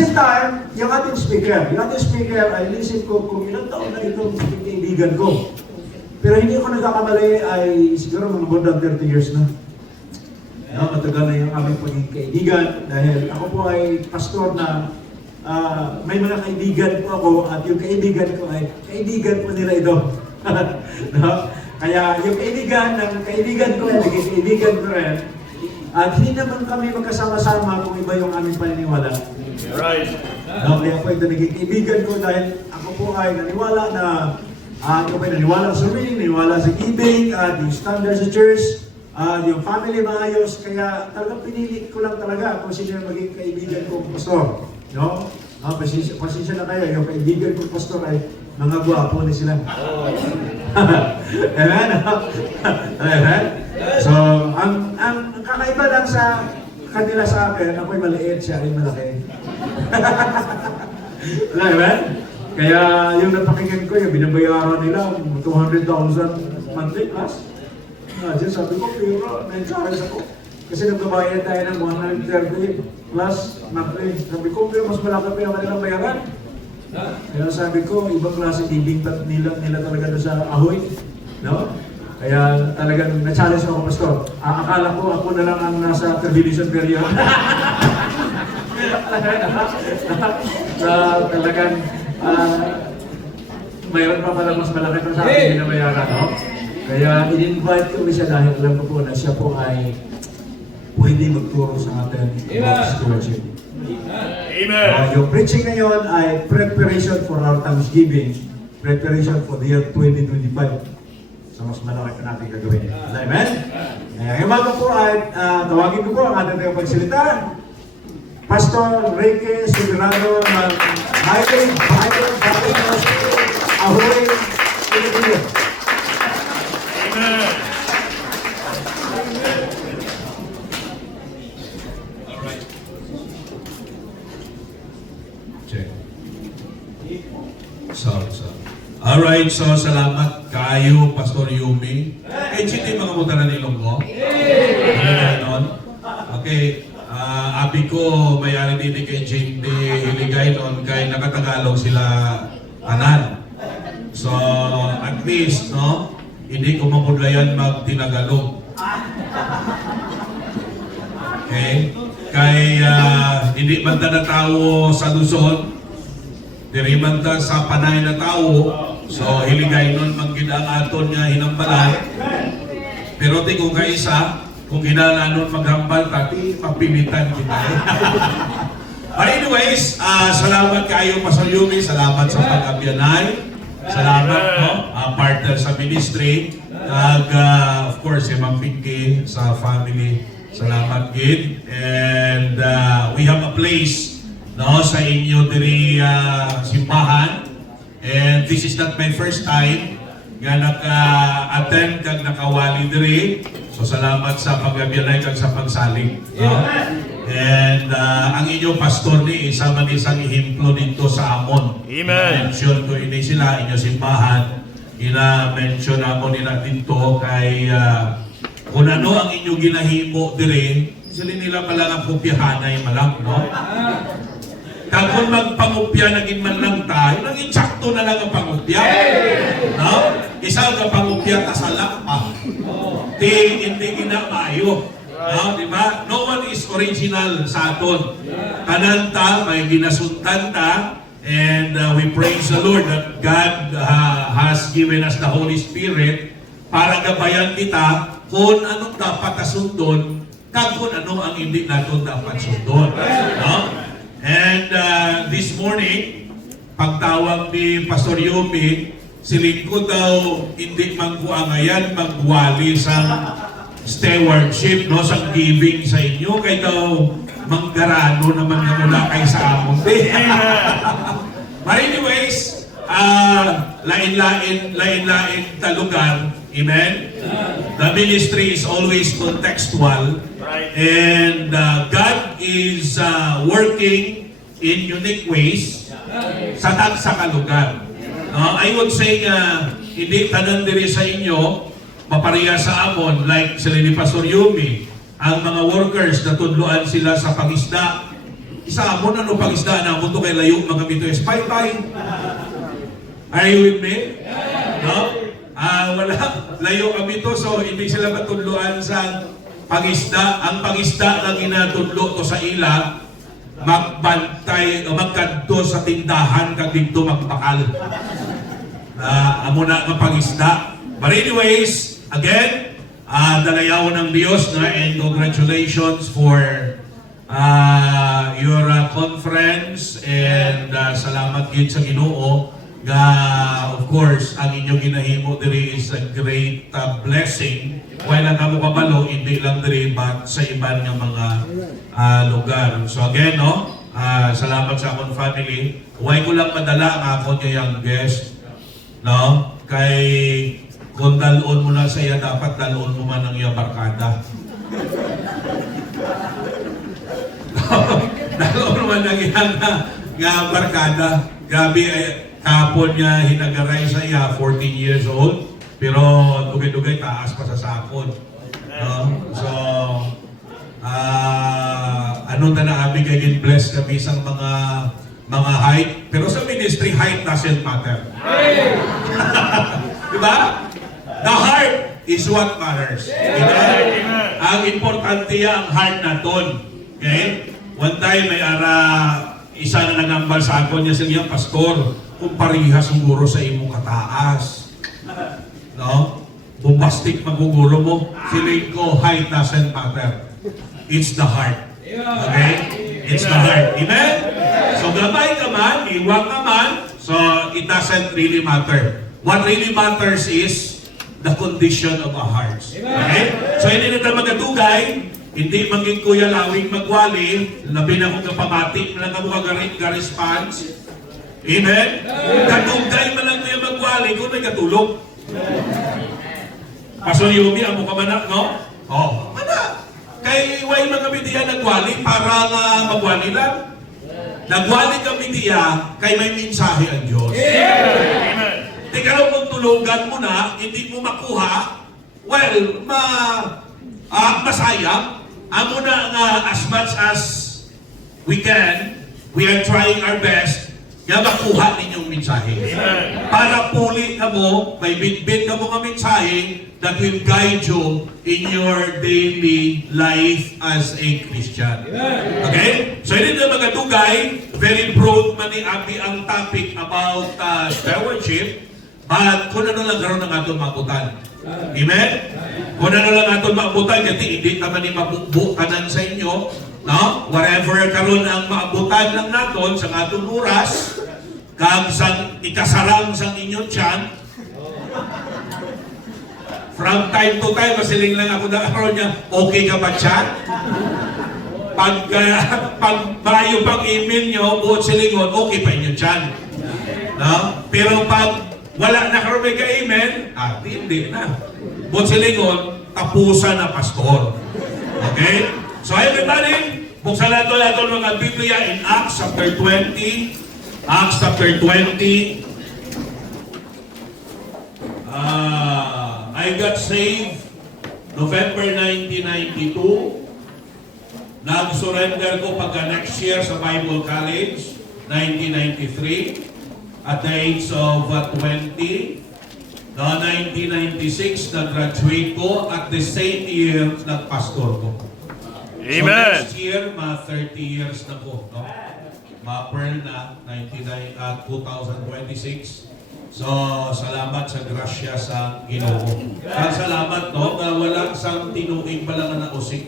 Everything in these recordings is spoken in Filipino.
same time, yung ating speaker ay inisip ko kung ilang taon na itong kaibigan ko. Pero hindi ako nagkakamali ay siguro mga more than 30 years na. No, matagal na yung aming pagiging kaibigan dahil ako po ay pastor na may mga kaibigan po ako at yung kaibigan ko ay kaibigan po nila ito. No? Kaya yung kaibigan ng kaibigan ko ay naging kaibigan ko rin. At hindi naman kami magkasama-sama kung iba yung aming paniniwala. Right. No, kaya po ito naging kaibigan ko dahil ako po ay naniwala na ako po ay naniwala sa swimming, naniwala sa giving, at yung standard sa church, yung family maayos. Kaya talagang pinili ko lang talaga kung sino yung maging kaibigan kong pastor. No? Pasensya na kayo, yung kaibigan kong pastor ay mga gwapo na sila. Amen? Amen? So, ang kakaiba lang sa kanila sa akin, ako'y maliit, siya ay malaki. Amen? Kaya yung napakinggan ko, yung binabayaran nila, 200,000 monthly plus. Diyan sabi ko, pero na-encourage ako. Kasi nagbabayad tayo ng 130 plus monthly. Sabi ko, pero mas malaki pa yung kanilang bayaran. Kaya sabi ko, ibang klase living nila talaga doon sa ahoy. No? Kaya talagang na-challenge ako, Pastor. Akala ko ako na lang ang nasa tribulation period. Talagang mayroon pa pala mas malaki pa sa akin binabayaran. No? Kaya in-invite ko siya dahil alam ko po na siya po ay pwede magturo sa atin about stewardship. Amen. Yung preaching ngayon ay preparation for our Thanksgiving, preparation for the year 2025. So mas malaki pa natin gagawin. Amen? Ngayon mga po ay tawagin ko po ang ating pagsalita. Pastor Ricky Soberano ng Highway Bible Baptist Ahoy, Pilipinas. Amen. Alright, so salamat kayo, Pastor Yumi. Kaya sino mga mutaran nilong ko? Okay, abi ko mayari din kay Jim D. Hiligay noon kay nakatagalog sila kanan. So, at least, no, hindi ko mapudlayan mag-tinagalog. Okay? Kay hindi man ta na tao sa Luzon, diri man ta sa panay na tao, so hiligay nun magkita ang aton nga hinambalan. Pero di kung kaisa, kung kinala nun maghambal, tati papilitan kita. But anyways, salamat kayo, Pastor Yumi, salamat sa pag-abyanay. Salamat po, partner sa ministry. Of course, si Ma'am Pinky sa family. Salamat, Gid. And we have a place sa inyo diri simbahan. And this is not my first time nga naka-attend kag nakawali diri. So salamat sa pag-abyanay kag sa pagsalig. And ang inyong pastor ni isa man isang ehemplo dito sa amon. Amen. Mention ko ini sila inyong simbahan. Ina-mention ako nila dito kay kung ano ang inyong ginahimo diri, sila nila pala ng pupyahanay malang, no? Kung magpangupya naging man lang tayo, naging sakto na lang ang pangupya. No? Isa ang pangupya kasalak pa. Hindi ginamayo. No? Diba? No one is original sa aton. Kananta, may ginasuntan ta, and we praise the Lord that God has given us the Holy Spirit para gabayan kita kung anong dapat asundon, kag kung ano ang hindi natin dapat sundon. No? And this morning, pagtawag ni Pastor Yumi, siling ko daw hindi mangkuangayan magwali sa stewardship, no, sa giving sa inyo, kay daw manggarano naman na mula kay sa amon. But anyways, lain-lain ta lugar, amen? The ministry is always contextual. And God is working in unique ways sa kalugar. I would say hindi tanan diri sa inyo mapareha sa amon like sila ni Pastor Yumi. Ang mga workers natudloan sila sa pangisda. isa mo na no pangisda na mo to kay layo mga bito es pay-pay. Are you with me? No? Wala layo kami to, so hindi sila matudloan sa pangisda. Ang pangisda na ginatudlo to sa ila, magbantay o magkadto sa tindahan kag dito magbakal. Amo na nga pangisda. But anyways, again, dalayaw ng Diyos na, and congratulations for your conference, and salamat gid sa Ginoo nga of course ang inyong ginahimo diri is a great blessing. While ang kamo kabalo hindi lang diri but sa iban nga mga lugar. So again, no, salamat sa akong family. Huwag ko lang madala ang akong yung guest, no? Kay kung dalon mo na sa iya, dapat dalon mo man ang iya barkada. Dalon mo man ang iya nga barkada. Grabe, kapon niya hinagaray sa iya, 14 years old. Pero dugay-dugay taas pa sa sakod. No? So, ano na namin kay bless kami sa mga height. Pero sa ministry, height doesn't matter. Diba? The heart is what matters. Diba? Ang importante ang heart naton. Okay? One time may isa na nangambal sa ako niya siya, pastor, kung parihas siguro sa imong kataas. No? Bombastic magugulo mo. Feeling ko, height doesn't matter. It's the heart. Okay? It's the heart. Amen? So, gabay ka man, iwag ka man, so it doesn't really matter. What really matters is the condition of our hearts. Okay? So, hindi na tayo magatugay, hindi maging kuya lawing magwali, labi na kong kapamati, lang ka mga ga-response. Amen? Katugay man lang kuya magwali, kung may katulog. Pastor Yumi, amo ka manak, no? Oh, manak. Kay way mga bidiya nagwali para nga magwali lang. Nagwali kami diya kay may mensahe ang Diyos. Amen. Di ka raw kung tulugan mo na, hindi mo makuha, well, masayang. Amo na nga as much as we can, we are trying our best nga makuha ninyong mensahe. Amen. Para puli ka mo, may bitbit ka mo nga mensahe that will guide you in your daily life as a Christian. Okay? So hindi na magatugay, very broad man ni Abi ang topic about stewardship, but kung ano lang karoon ng atong maabutan. Amen? Kung ano lang atong maabutan, kasi hindi naman ni mabukanan sa inyo, no? Whatever karoon ang maabutan lang naton sa atong oras, kag sang ikasarang sang inyong tiyan, from time to time, masiling lang ako na karoon niya, okay ka ba tiyan? Pag bayo pang email nyo, buot silingon, okay pa inyo tiyan. No? Pero pag wala na karoon may ka-email, hindi na. Buot silingon, tapusan na pastor. Okay? So everybody, buksan natin mga Biblia in Acts chapter 20. Acts chapter 20. I got saved November 1992. Nag-surrender ko pagka next year sa Bible College, 1993. At the age of 20. No, 1996, nag-graduate ko. At the same year, nag-pastor ko. Amen. So next year, 30 years na ko. No? Ma-pearl na 2026. So, salamat sa grasya sa Ginoo. At salamat, no, na wala sang tinuig pa lang na nausik.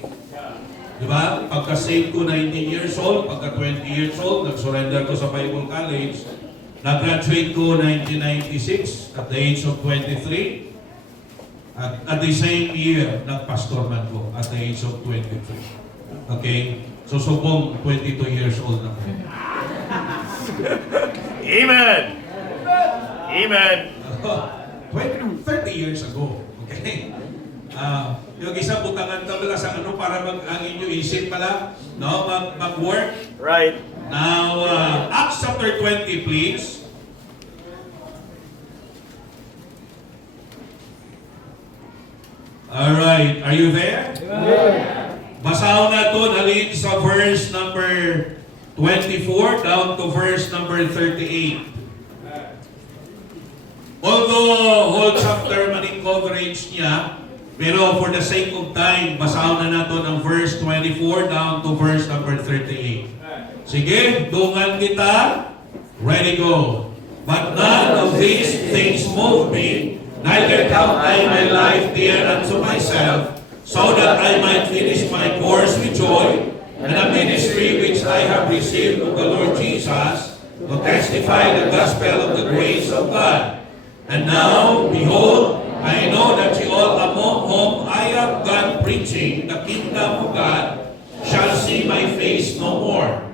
Diba? Pagka-save ko 19 years old, pagka 20 years old, nag-surrender ko sa Bible College. Nag-graduate ko 1996 at the age of 23. At the same year, nag-pastor man ko at the age of 23. Okay? So, subong 22 years old na ko. Amen. Amen. 30 years ago. Okay? Yung isa butangan ka pala sa ano para ang inyo isip pala, no? Mag-work. Right. Now, Acts chapter 20, please. Alright, are you there? Yeah. Basahin natin halin sa verse number 12. 24 down to verse number 38. Although whole chapter man in coverage niya, pero for the sake of time, basahin na natin ang verse 24 down to verse number 38. Sige, dungan kita. Ready, go. But none of these things move me, neither count I my life dear unto myself, so that I might finish my course with joy, and the ministry which I have received of the Lord Jesus, to testify the gospel of the grace of God. And now, behold, I know that ye all among whom I have gone preaching the kingdom of God shall see my face no more.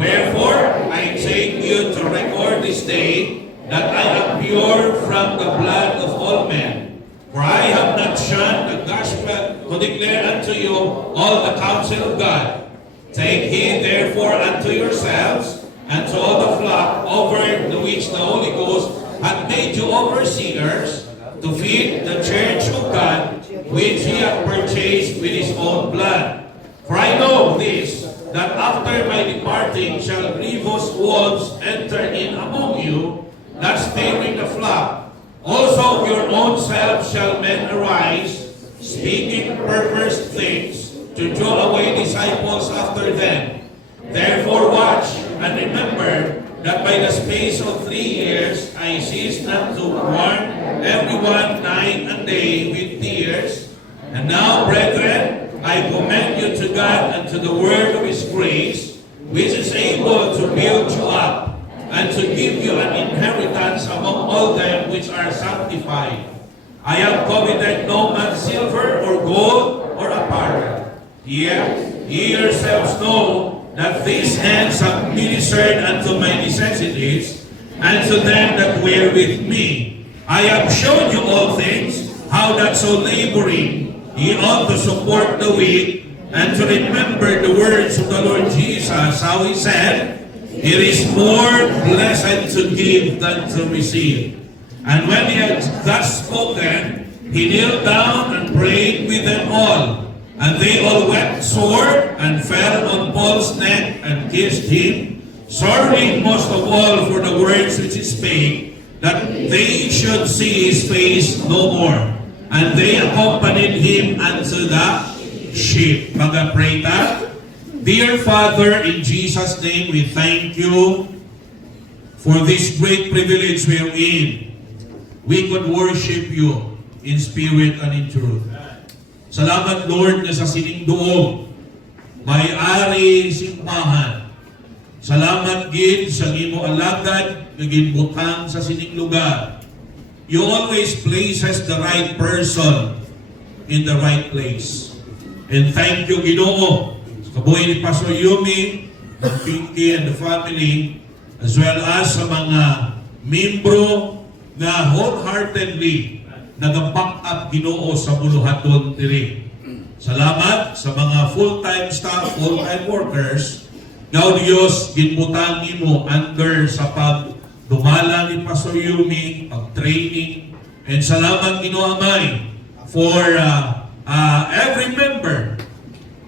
Wherefore, I take you to record this day that I am pure from the blood of all men. For I have not shunned the gospel to declare unto you all the counsel of God. Take heed therefore unto yourselves and to all the flock over the which the Holy Ghost hath made you overseers, to feed the church of God, which he hath purchased with his own blood. For I know this, that after my departing shall grievous wolves enter in among you, not sparing the flock. Also of your own selves shall men arise, speaking perverse things, to draw away disciples after them. Therefore watch and remember that by the space of 3 years I cease not to warn everyone night and day with tears. And now, brethren, I commend you to God and to the word of his grace, which is able to build you up and to give you an inheritance among all them which are sanctified. I have coveted no man's silver or gold or apparel. Yet ye yourselves know that these hands have ministered unto my necessities, and to them that were with me. I have shown you all things, how that so laboring ye ought to support the weak, and to remember the words of the Lord Jesus, how he said, it is more blessed to give than to receive. And when he had thus spoken, he kneeled down and prayed with them all. And they all wept sore and fell on Paul's neck and kissed him, sorrowing most of all for the words which he spake, that they should see his face no more. And they accompanied him unto the ship. Mag-pray ta. Dear Father, in Jesus' name, we thank you for this great privilege we are in. We could worship you in spirit and in truth. Salamat, Lord, na sa siningdoog, may-ari simbahan. Salamat, gid, sa imo alagad, na ginbutang sa sining lugar. You always places the right person in the right place. And thank you, Ginoo, sa kabuhay ni Pastor Yumi, the Pinky and the family, as well as sa mga membro na wholeheartedly nag-back up Ginoo sa buluhaton diri. Salamat sa mga full-time staff, full-time workers. Ngaw Diyos, ginbutang nimo under sa pagdumala ni Pastor Yumi, pag-training. And salamat Ginoo Amay for every member.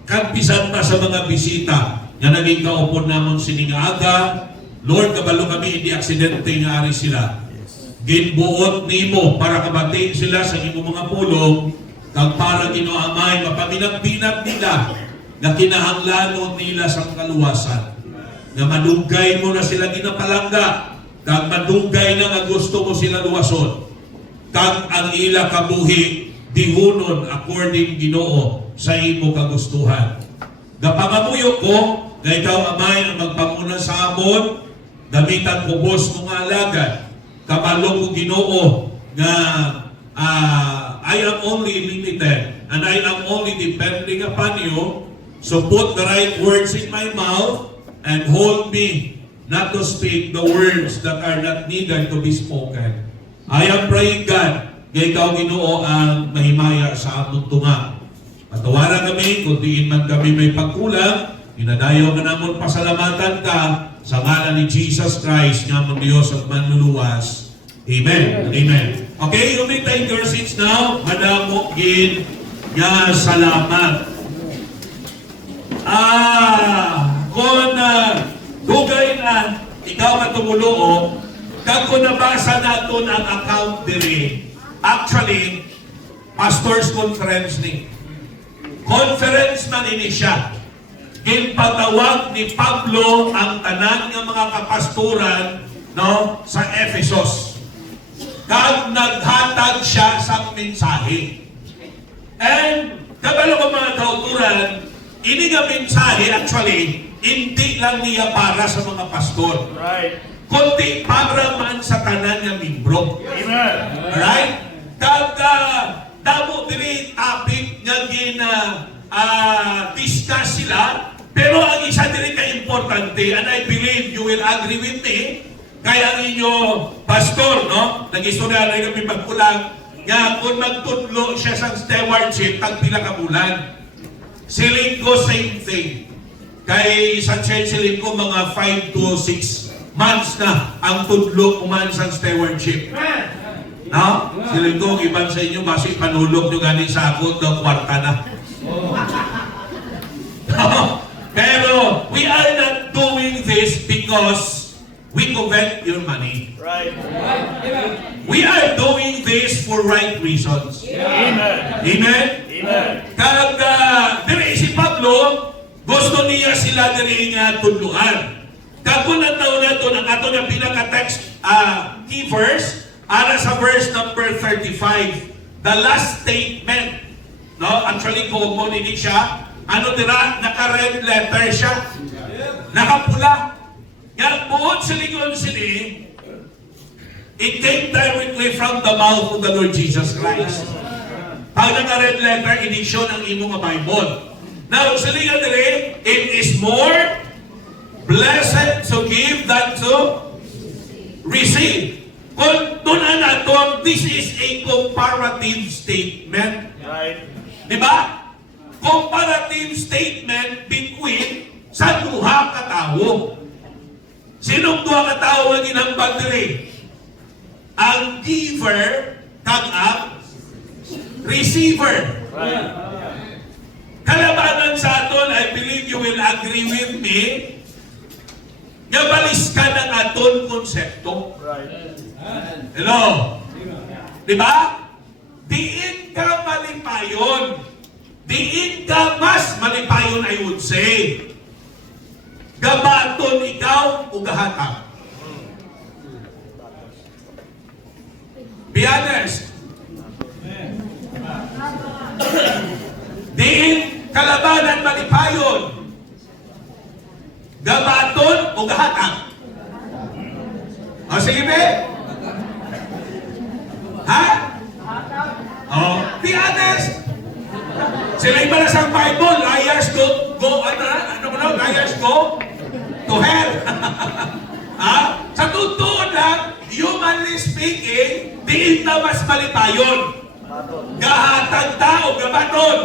Kampisan pa sa mga bisita nga naging kaupon namon sining aga. Lord, kabalo kami hindi aksidente nga ari sila. Ginbuot nimo para kabati sila sa imong mga pulong, kag para Ginoo Amay mapaminag-binag nila na kinahanglanon nila sa kaluwasan. Nga madugay mo na sila ginapalangga, kag madugay na nga gusto mo sila luwason. Kag ang ila kabuhi dihunon according Ginoo sa imo kagustuhan. Gapangamuyo ko nga ikaw Amay ang magpamuna sa amon, gamitan ko boss mo nga alagad. Kabalo ko Ginoo nga I am only limited and I am only depending upon you. So put the right words in my mouth and hold me not to speak the words that are not needed to be spoken. I am praying God, nga ikaw Ginoo ang mahimaya sa among tunga. Patawaran kami kung diin man kami may pagkulang, inadayaw ka namon pasalamatan ka sa ngalan ni Jesus Christ, nga mong Diyos at manluluwas. Amen. Amen. Okay, you may take your seats now. Madamo gin nga salamat. Kung ikaw matumulo, kag kung nabasa nato ang account diri, actually, Pastors Conference ni. Conference man ini siya. Ginpatawag ni Pablo ang tanan ng mga kapasturan, no, sa Ephesus. Kag naghatag siya sa mensahe. And kabalo ko mga kauturan, ini nga mensahe actually hindi lang niya para sa mga pastor. Right. Kundi para man sa tanan nga membro. Amen. Alright? Kag damo diri topic nga discuss sila, pero ang isa diri ka importante, and I believe you will agree with me, kaya ang inyo pastor, no? Nag-istorya na kami magkulang, nga kung magtudlo siya sa stewardship, tagpila ka bulan. Siling ko, same thing. Kay sa church, siling ko mga 5 to 6 months na ang tudlo kuman sa stewardship. No? Siling ko, iban sa inyo, basi panulog nyo galing sa ako, daw kwarta na. Pero we are not doing this because we covet your money. Right. We are doing this for right reasons. Amen. Amen? Amen. Kag diri si Pablo, gusto niya sila diri nga tudluan. Kag kung nataw na ito, ang ato na pinaka-text key verse, ara sa verse number 35, the last statement, no? Actually, common ini siya. Ano dira? Naka-red letter siya. Nakapula. Nga, buod sa lingon sini, it came directly from the mouth of the Lord Jesus Christ. Pag naka-red letter, edisyon ang imong Bible. Now, sa lingon diri, it is more blessed to give than to receive. Kung tunan nato, this is a comparative statement. Right. Di ba? Comparative statement between sa duha ka tawo. Sinong duha ka tawo ang ginambag diri? Ang giver kag ang receiver. Right. Kalabanan sa aton, I believe you will agree with me, nga balis ka ng aton konsepto. Right. Hello? Di ba? Diin ka malipayon. Diin ka mas malipayon, I would say. Gabaton ikaw o gahatag. Be honest. Diin kalabanan malipayon. Gabaton o gahatag. O sige be? Ha? Oh, be honest. Sila iba na sa Bible, liars liars go to hell. Ha? Sa totoo lang, humanly speaking, diin na mas malipayon. Gahatag tao, gabaton.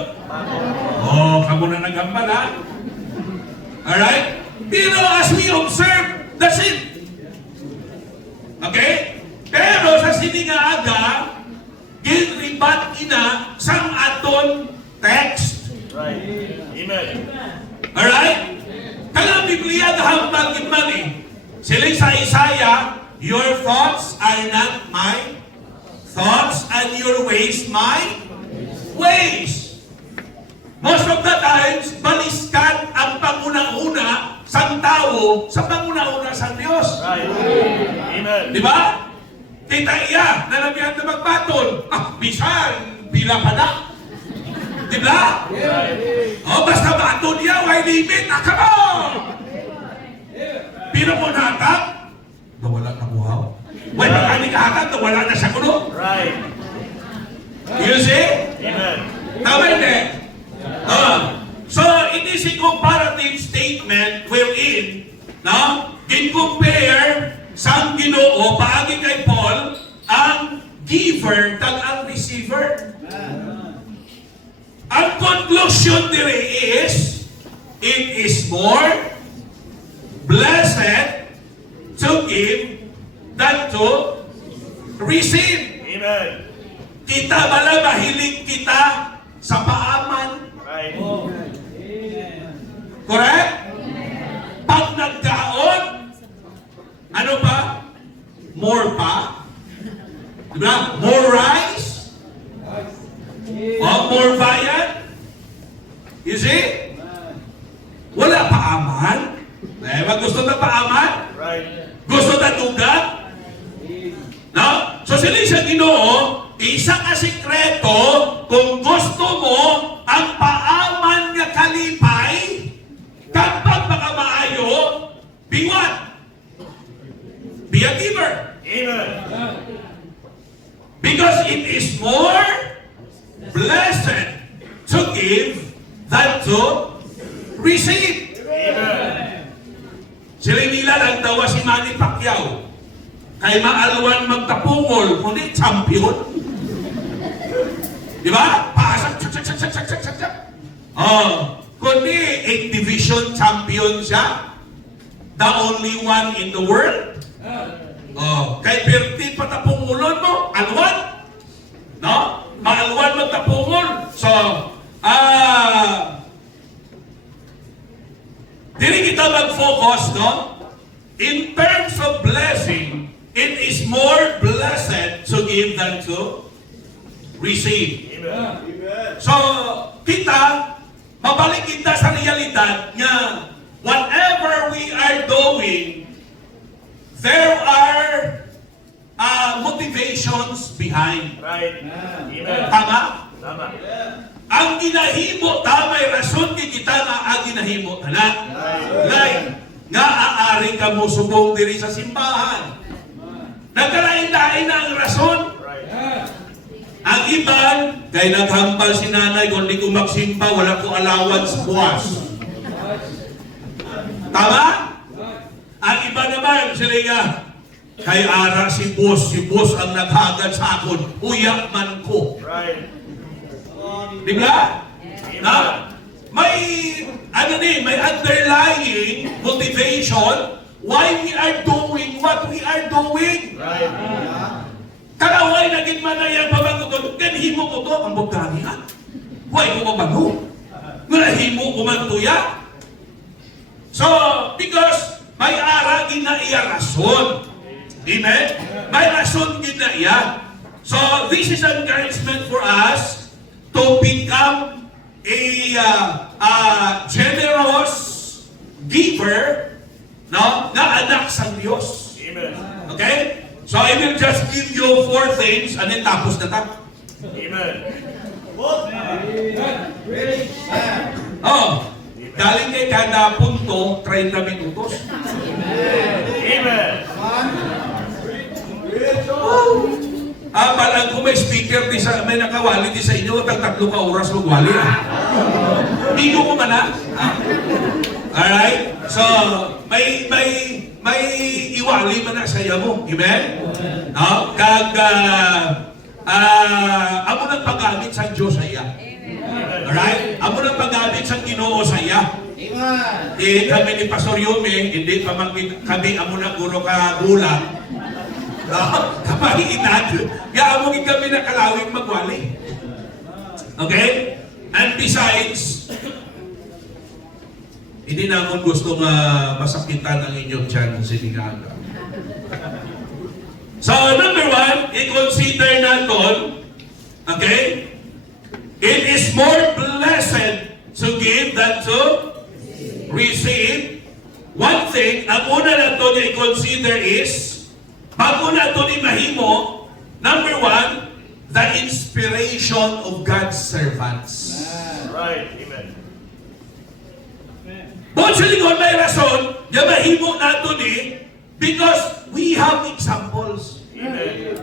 Oh, kamo na nagambal ha? Alright? Pero as we observe, that's it. Okay? Pero sa siningaaga, ginribat ina sang aton text. Right. Amen. Alright? Kaya Biblia gahambal gid man eh. Sila sa Isaiah, your thoughts are not my thoughts and your ways my ways. Most of the times, baliskan ang panguna-una sa tao sa panguna-una sa Diyos. Right. Amen. Di ba? Kita iya, nalagyan na magbatol. Bisan, pila pa na. Di ba? Right. O, basta baton niya, why limit, akabo! Pero kung hatag, nawala na buhaw. Why pagkani kahatag, nawala na sa kuno. Right. You see? Amen. Tama hindi? So, it is a comparative statement wherein, no, in-compare sa Ginoo, paagi kay Paul, ang giver kag ang receiver. Ang conclusion dire is, it is more blessed to give than to receive. Amen. Kita bala mahilig kita sa paaman. Right. Correct? Pag nagkaon, Ano pa? More pa? Diba? More rice? More viand? You see? Wala pa aman. Wag gusto na pa aman? Right. Gusto na dugat? No? So sila sa Ginoo, isa ka sikreto kung gusto mo ang paaman nga kalipay, kapag makamaayo, be what? Be a giver. Amen. Because it is more blessed to give than to receive. Amen. Sila nila ang tawa si Manny Pacquiao. Kay maalwan magtapungol, kundi champion. Di ba? Pasak, chak, chak, chak, chak, chak, chak, chak. Kundi 8 division champion siya. The only one in the world. Kay Berti patapungulon mo, alwan. No? Maalwan magtapungol. So, dili kita mag-focus, no? In terms of blessing, it is more blessed to give than to receive. Amen. So, kita, mabalik kita sa realidad nga whatever we are doing, there are motivations behind. Right. Amen. Tama? Tama. Ang ginahimo, may rason kay kita nga ang ginahimo na. Like, nga aari ka mo subong diri sa simbahan. Nagkalain-lain na ang rason. Right. Ang iban, kay naghambal si nanay, kung di ko magsimba, wala ko allowance buwas. Tama? Ang iba naman, sila nga, kay ara si boss ang naghagad sa akon, uyak man ko. Right. Di ba? Na, may underlying motivation why we are doing what we are doing. Right. Karaway naging manayang pabanguton, kanhimo ko to, ang bugani ha. Huwag ko mabango. Nahimo ko man tuya. So, because may ara ginaiya rason. Amen? May rason ginaiya. So, this is encouragement for us to become a generous giver, no, na anak sa Diyos. Amen. Okay? So I will just give you 4 things and then tapos na ta. Amen. Galing kay kada punto, 30 minutos. Amen. Palang kung may speaker, may nakawali di sa inyo, tatlo ka oras magwali. Bigo ko man ha. Alright? So, may iwali man na sa iyo mo. Amen? No? Amo nang paggamit sa Diyos sa iya. Alright? Amo nang paggamit sa Ginoo sa iya. Kami ni Pastor Yume, hindi pa kami amo na guro ka gulang. Kapahiinad. Kaya amo kami na kalawing magwali. Okay? And besides, hindi naman gusto masakitan ang inyong tiyan sa sinigaga. So, number 1, i-consider natin, okay? It is more blessed to give than to receive. One thing, ang una na ito i-consider is, bago na ito ni mahimo, number 1, the inspiration of God's servants. Right. Amen. But sa likod may rason, yung mahimo nato ni, because we have examples. Amen.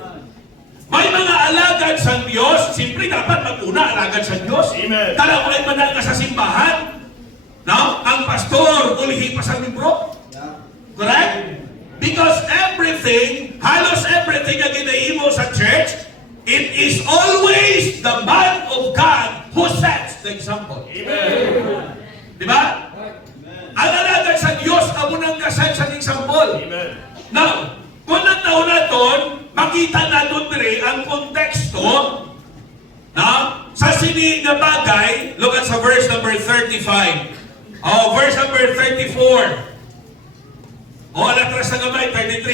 May mga alagad sa Diyos, siyempre dapat mag-una alagad sa Diyos. Amen. Talaway man ka sa simbahan, no? Ang pastor, ulihi pa sa libro. Correct? Because everything, halos everything na ginahimo sa church, it is always the man of God who sets the example. Amen. Di ba? Ang alagad sa Diyos, amo nang kaset sa example. Amen. Now, kung nataon natin, makita natin rin ang konteksto sa sini na bagay. Look at sa verse number 35. Verse number 34. Alatras na gamay, 33.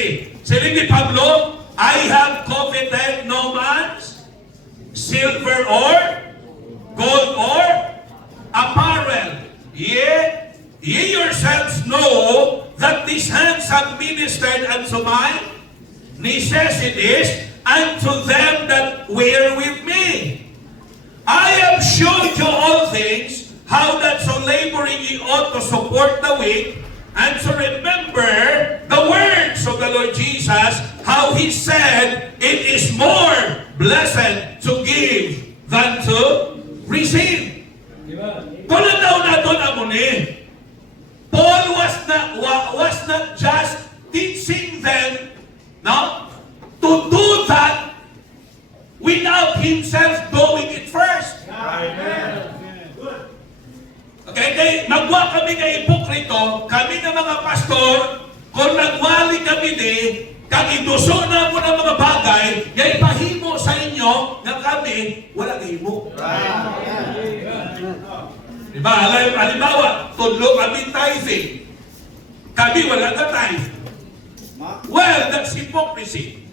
Sila ni Pablo, I have coveted no man's silver or gold or apparel. Yet ye yourselves know that these hands have ministered unto my necessities, unto them that were with me. I have shown you all things, how that so laboring ye ought to support the weak, and to remember the words of the Lord Jesus, how He said, it is more blessed to give than to receive. Kung daw na doon amon Paul was not just teaching them, no, to do that without himself doing it first. Amen. Okay, kay magwa kami nga ipokrito, kami nga mga pastor, kung nagwali kami kag iduso na mo ng mga bagay, nga ipahimo sa inyo nga kami wala gahimo. Diba? Halimbawa, tudlo kami tithing. Kami wala na tithe. Well, that's hypocrisy.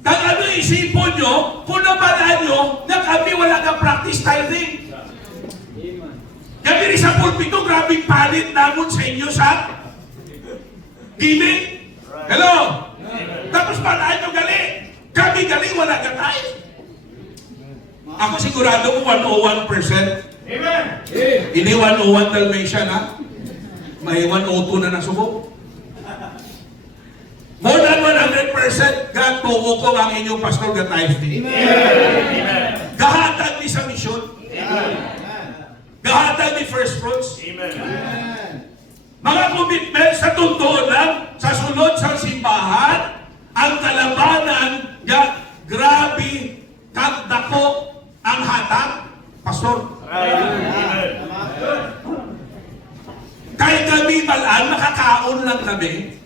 Kag ano isipon nyo, kung nabalaan nyo, na kami wala ka practice tithing. Kami rin sa pulpito, grabing palit namon sa inyo sa giving. Hello? Tapos balaan nyo gali. Kami gali, wala ka tithe. Ako sigurado ko 101%. Amen. Hindi 101 Dalmatian, ha? May 102 na nasubok. More than 100% gatuo ko ang inyong pastor ga tithing. Amen. Gahatag ni sa misyon. Gahatag ni first fruits. Amen. Mga commitment sa tuntuon lang, sa sulod sa simbahan, ang kalabanan, grabe, kagdako ang hatag, pastor. Amen. Kahit kami malaan, nakakaon lang kami.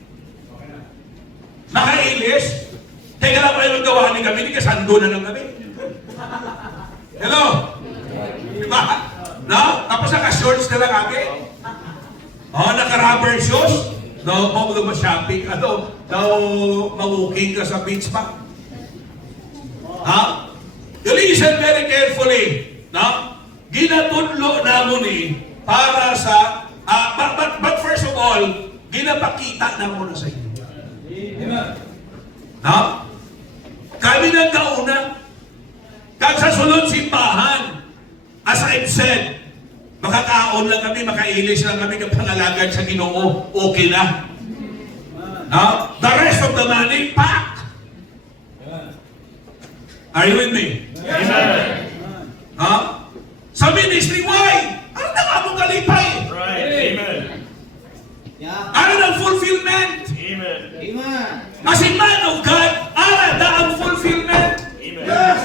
Nakailis. Kaya lang kayo gawa ni kami, ni kasando na lang kami. Hello? Diba? No? Tapos naka-shorts na lang kami. Oh, naka-rubber shoes. No, mo mo shopping. Ano? Daw mawuking ka sa beach pa. Ha? You listen very carefully. No? Ginatudlo namon para sa but first of all, ginapakita na muna sa inyo. No? Kami nang kauna. Kag sa sulod simbahan, as I've said, makakaon lang kami, makailis lang kami kapag pangalagad sa Ginoo, okay na. No? The rest of the money, pack! Are you with me? Amen. Huh? Sa ministry, why? Ano na nga mong kalipay? Right. Amen. Ano ng fulfillment? Amen. As a man of God, ano na ang fulfillment? Amen.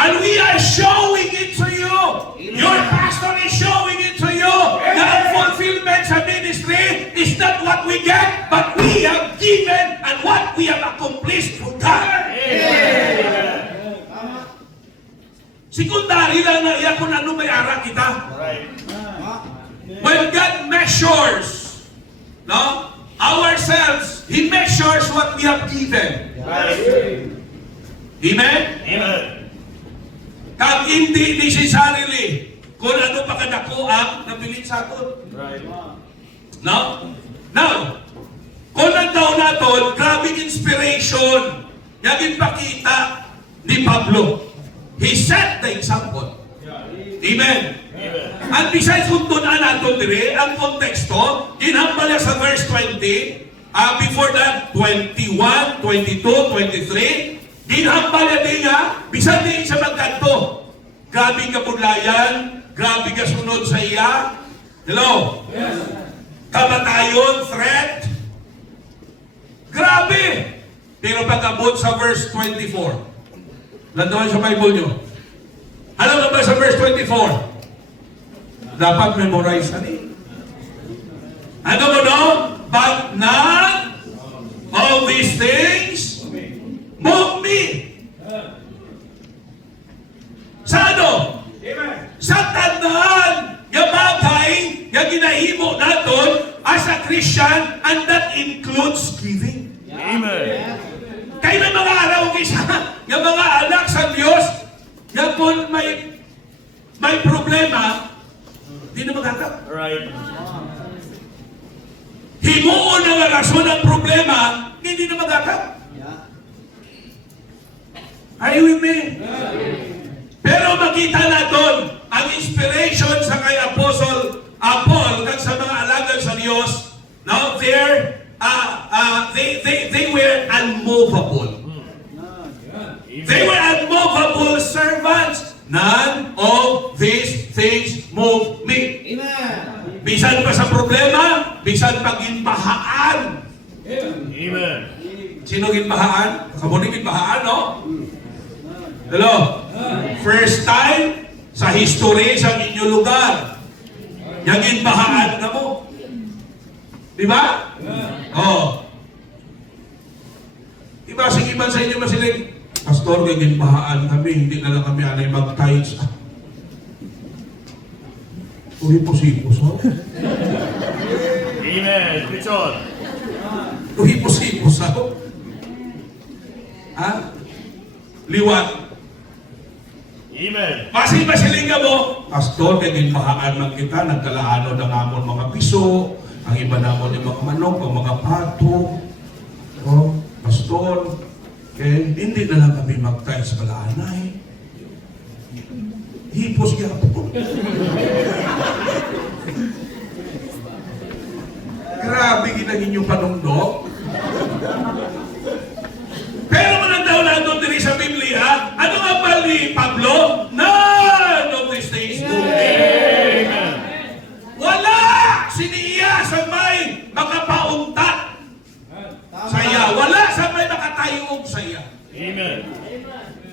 And we are showing it to you. Your pastor is showing it to you. The fulfillment sa ministry is not what we get, but we have given and what we have accomplished for God. Sekundari lang na iya kung ano may ara kita. Right. When God measures, no, ourselves, He measures what we have given. Right. Amen? Amen. Kag hindi necessarily kung ano pa kadako ang napilit sa aton. Right. No? Now, kung nandaw naton, grabing inspiration yung ipakita ni Pablo. He set the example. Amen. Amen. And besides kung tunan natin dire, ang konteksto, ginhambal niya sa verse 20, before that, 21, 22, 23, ginhambal niya din nga, bisan din sa magkanto. Grabe ka pudlayan, grabe ka sunod sa iya. Hello? Yes. Kamatayon, threat. Grabe! Pero pag-abot sa verse 24, landawan sa Bible nyo. Alam mo ba sa verse 24? Dapat memorize ani. Ano mo no? But none of these things move me. Sa ano? Sa tandaan, yung bagay, yung ginahimo natin as a Christian, and that that includes giving. Amen. Kaya may mga araw kaysa, yung mga anak sa Diyos, yung po may problema, di na maghatap. Right. Himuon ang rason ng problema, hindi na maghatap. Are you with me? Pero makita natin ang inspiration sa kay Apostle Paul kag sa mga alagad sa Diyos. Now they were unmovable. They were unmovable servants. None of these things move me. Amen. Bisan pa sa problema, bisan pa ginbahaan. Amen. Sino ginbahaan? Kamu ni ginbahaan, no? Hello? First time sa history sa inyong lugar. Yung ginbahaan na mo. Di ba? Oh. Diba, sige man sa inyo masilig, Pastor, ginbahaan kami, hindi na lang kami anay mag-tithes. Uy, posipos, ha? Amen. Richard. Uy, posipos, ha? Ha? Liwat. Amen. Kasi masilinga mo, Pastor, ginbahaan man kita, nagkalaano ng amon mga piso, ang iba namon yung mga manok, ang mga pato. Oh, Pastor, hindi na lang kami mag-tithes sa balaanay. Hipos kaya po. Grabe ginang inyong panungdok. Pero manandaw na doon din sa Biblia, ano nga ba ni Pablo? None of these things move me. Amen. Wala! Siniya sa may makapauntat saya. Wala sa may makatayog saya. Amen.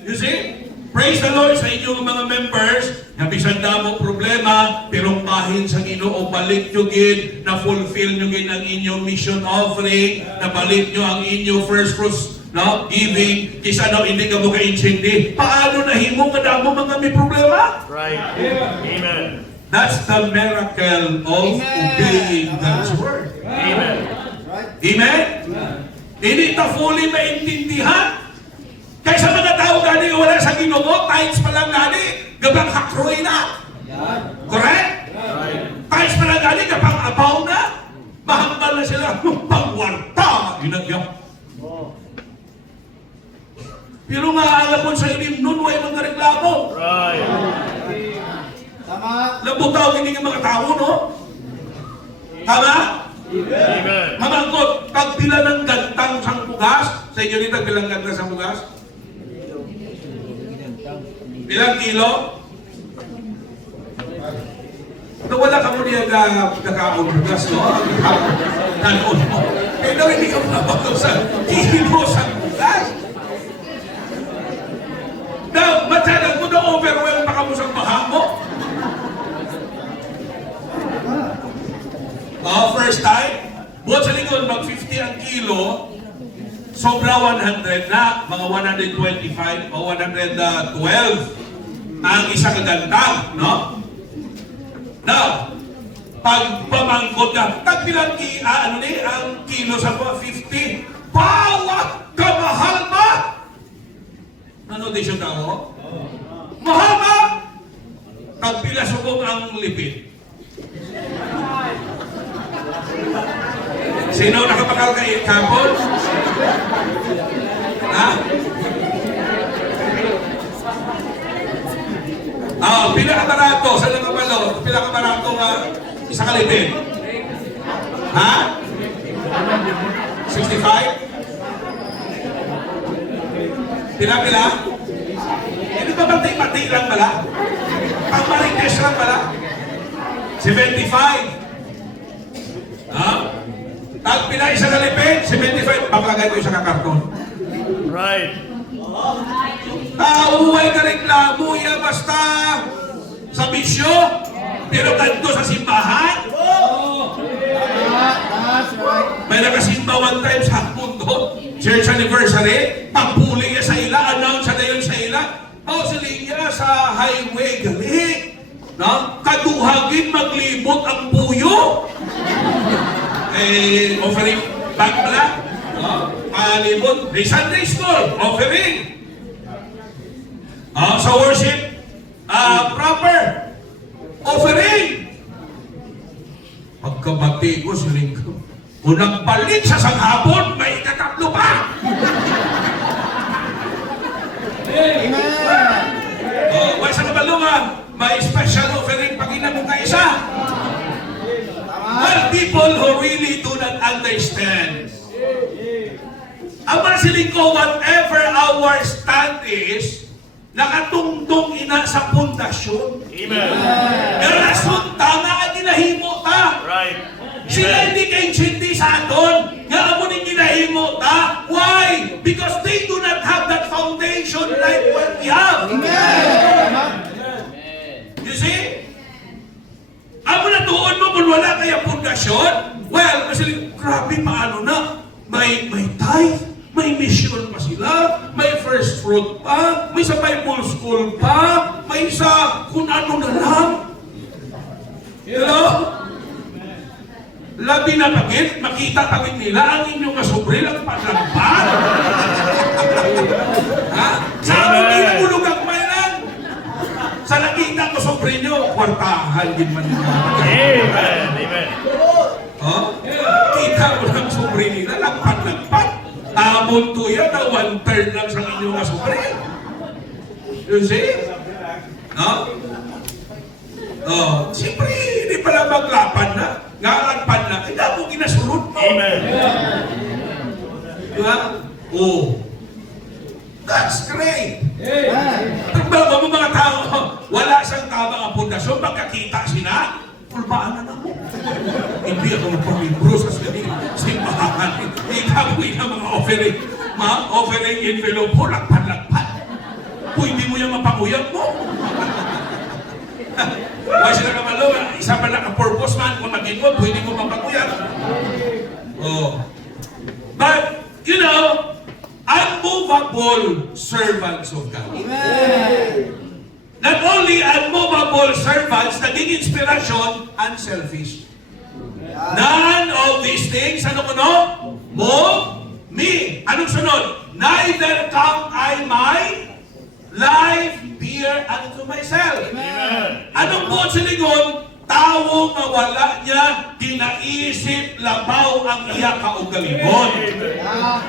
You see? Praise the Lord sa inyong mga members na bisan damo problema, pero bahin sa Ginoo, balik nyo gid, na fulfill nyo gid ang inyong mission offering, na balik nyo ang inyong first fruits, no? Giving, kisa daw hindi ka mo ka-intindi. Paano nahimo ka damo mga may problema? Right. Amen. That's the miracle of obeying God's word. Amen. Amen? Hindi ta fully maintindihan. Kaysa mga tao gani wala sa Ginoo, times pa lang gani, gabang hakroy na. Correct? Times pa lang gani, gabang abaw na. Mahambal na sila, pangwarta. Ginagyak. Pero nga alam mo sa ilim nun, way mga reklamo. Right. Tama. Labutaw hindi ng mga tao, no? Tama? Amen. Mamangkot, pagpila ng gantang sang bugas, sa inyo rin bilang gantang sang bugas? Bilang kilo? Wala ka mo niya nakaon bugas, no? Kanon mo. Pero hindi ka mabato sa kilo sang bugas. Now, matyadag mo na overwhelm pa ka mo sa baha mo. First time, buhat sa likod, mag 50 ang kilo, sobra 100 na, mga 125 o 112 ang isa kagantang, no? Now, pag pamangkot ka, tagbilang ang kilo sa mga 50, bawat kamahal ba? Ano di siya tao? Mahal ba? Tagpila subong ang lipid. Sino nakapakal kay kapon? Ha? Pila ka barato sa nakapalo? Pila ka barato nga isa kalipin? Ha? 65? Pila? Hindi ba pati lang pala? Pang-marites lang pala? 75? Ha? Tag pila isa kalipin? 75? Paglagay ko isa kakarton. Right. Uway ka reklamo, ya basta sa bisyo, pero kanto sa simbahan. That's right. May nakasimba one time sa mundo, church anniversary, pagpuli niya sa ila, announce na yun sa ila, pausiling niya sa highway gali, no? Kaduhagin maglimot ang puyo. Offering Bangla, palibot, may Sunday school, offering. Sa worship, proper, offering. Pagkabati ko si Lingko, kung nagpalit sa sanghapon, may ikatatlo pa. May sa kabalo nga, may special offering pag ina mo kaisa. Well, people who really do not understand. Ang mga siling ko, whatever our stand is, nakatungtong ina sa pundasyon. Amen. Rason tama ang ginahimo ta. Right. Sila hindi kay hindi sa aton. Nga amo ning ginahimo ta. Why? Because they do not have that foundation like what we have. You see? Amo na tuon mo kung wala kaya pundasyon? Well, kasi grabe paano na? May tithe, may mission pa sila, may first fruit pa, may sa Bible school pa, may sa kung ano na lang. Hello? Labi na pagit, makita pagit nila ang inyong kasubre lang panlampan. Ha? Sa among inulog ang mainan. Sa nakita ko sobre nyo, kwartahan din man nila. Amen. Amen. Kita mo lang sobre nila, lampat-lampat. Amon tuya na 1/3 lang sa inyong kasubre. You see? Siyempre, hindi pala maglapan na. Ngalanpan na. Hindi mo ginasurod mo. Amen. Diba? That's great. Pagbago mo mga tao, wala siyang tamang ang pundasyon, pagkakita sila, pulbaan na mo. Hindi ako magpamibro sa simbahan. Itabuin ang mga offering. Offering envelope po, lakpan-lakpan. Kung hindi mo yung mapanguyag mo. Huwag sila kamalo, isa pa lang ang purpose man, kung maging mo, pwede mo mapanguyag. But, you know, unmovable servants of God. Not only unmovable servants, naging inspirasyon, unselfish. None of these things, ano ko no? Move me. Anong sunod? Neither count I my life dear unto myself. Amen. Anong buot sa lingon? Tao mawala niya, dinaisip labaw ang iya kaugalingon.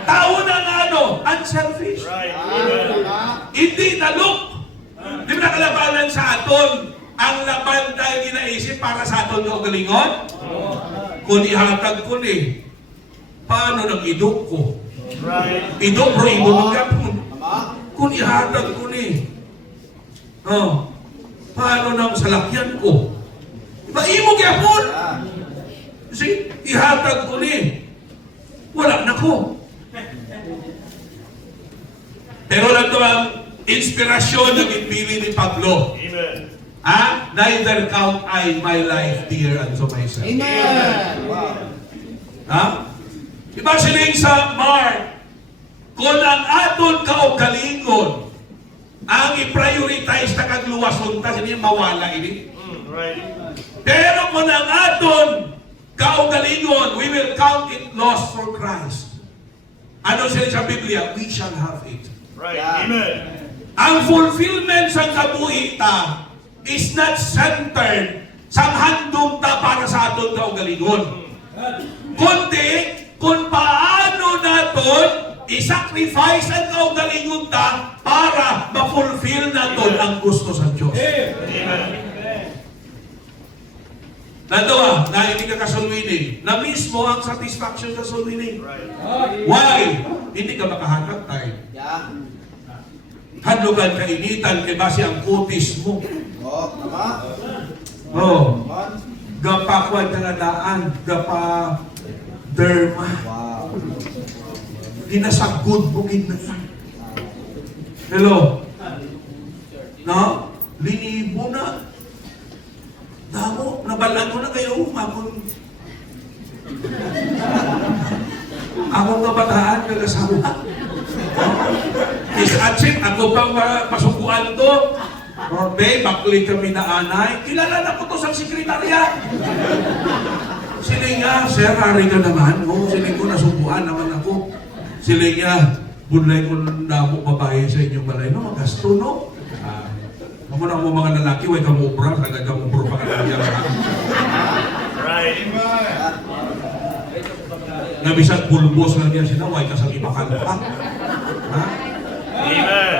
Tao na nga ano? Unselfish. Right. Amen. Hindi nalok. Di ba nakalabanan sa aton? Ang laban dahil ginaisip para sa aton kaugalingon? Kung ihatag ko ni, paano nang idok ko? Right. Idok bro, ibulog ka po. Kung ihatag ko ni, paano nang salakyan ko? Diba, imo gyapon? Kasi, ihatag ko ni, wala na ko. Pero lang ito ang inspirasyon ng ipili ni Pablo. Amen. Neither count I my life dear unto myself. Diba siling sa Mark, kung ang aton kaugalingon, ang i-prioritize na kagluwason ta, hindi mawala ini. Right. Pero kung ang aton kaugalingon, we will count it lost for Christ. Ano siya sa Biblia? We shall have it. Right. Amen. Ang fulfillment sa kabuhita is not centered sa handong ta para sa aton kaugalingon. Kundi, kung paano naton i-sacrifice ang kaugalingon ta para ma-fulfill naton ang gusto sa Diyos. Amen. Nadawa, na hindi ka kasulwinin, na mismo ang satisfaction sa sulwinin. Right. Why? Hindi ka makahanap tayo. Hadlugan kainitan, kay base ang kutis mo. Gapa ka daan, gapa derma. Ginasagod mo ginasan. Hello? No? Linibo na. Damo, nabalan ko na kayo, akong kabataan, kagasawa. Is-atsit, ako pang masukuan to. Babe, bakli kami na anay. Kilala na ko to sa sekretarya. Sila nga, sir, ari ka naman. Oo, sila ko, nasubuan naman ako. Sila nga, bunlay ko namo babae sa inyong balay. No, magasto, no? Ako na mo mga lalaki, way kamubra, nagagamubra pa ka lang yan. Right. Nabisan bulbos lang yan sila, way kasang ibakal pa. Ha? Amen.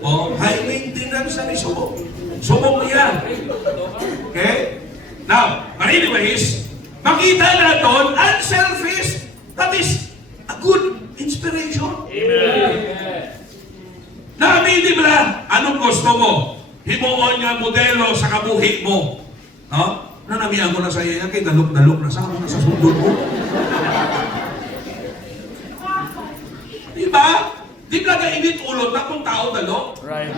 Oh, high maintenance na ni Subok. Subok mo yan. Okay? Now, anyways, makita na doon, unselfish, that is a good inspiration. Amen. Nami, di ba? Anong gusto mo? Himuon nga modelo sa kabuhi mo. No? Nanamihan ko na sa iya, kay dalok-dalok na sa ako na sa sundot mo. Di ba? Di ba kainit ulot na kung tao dalok? Right.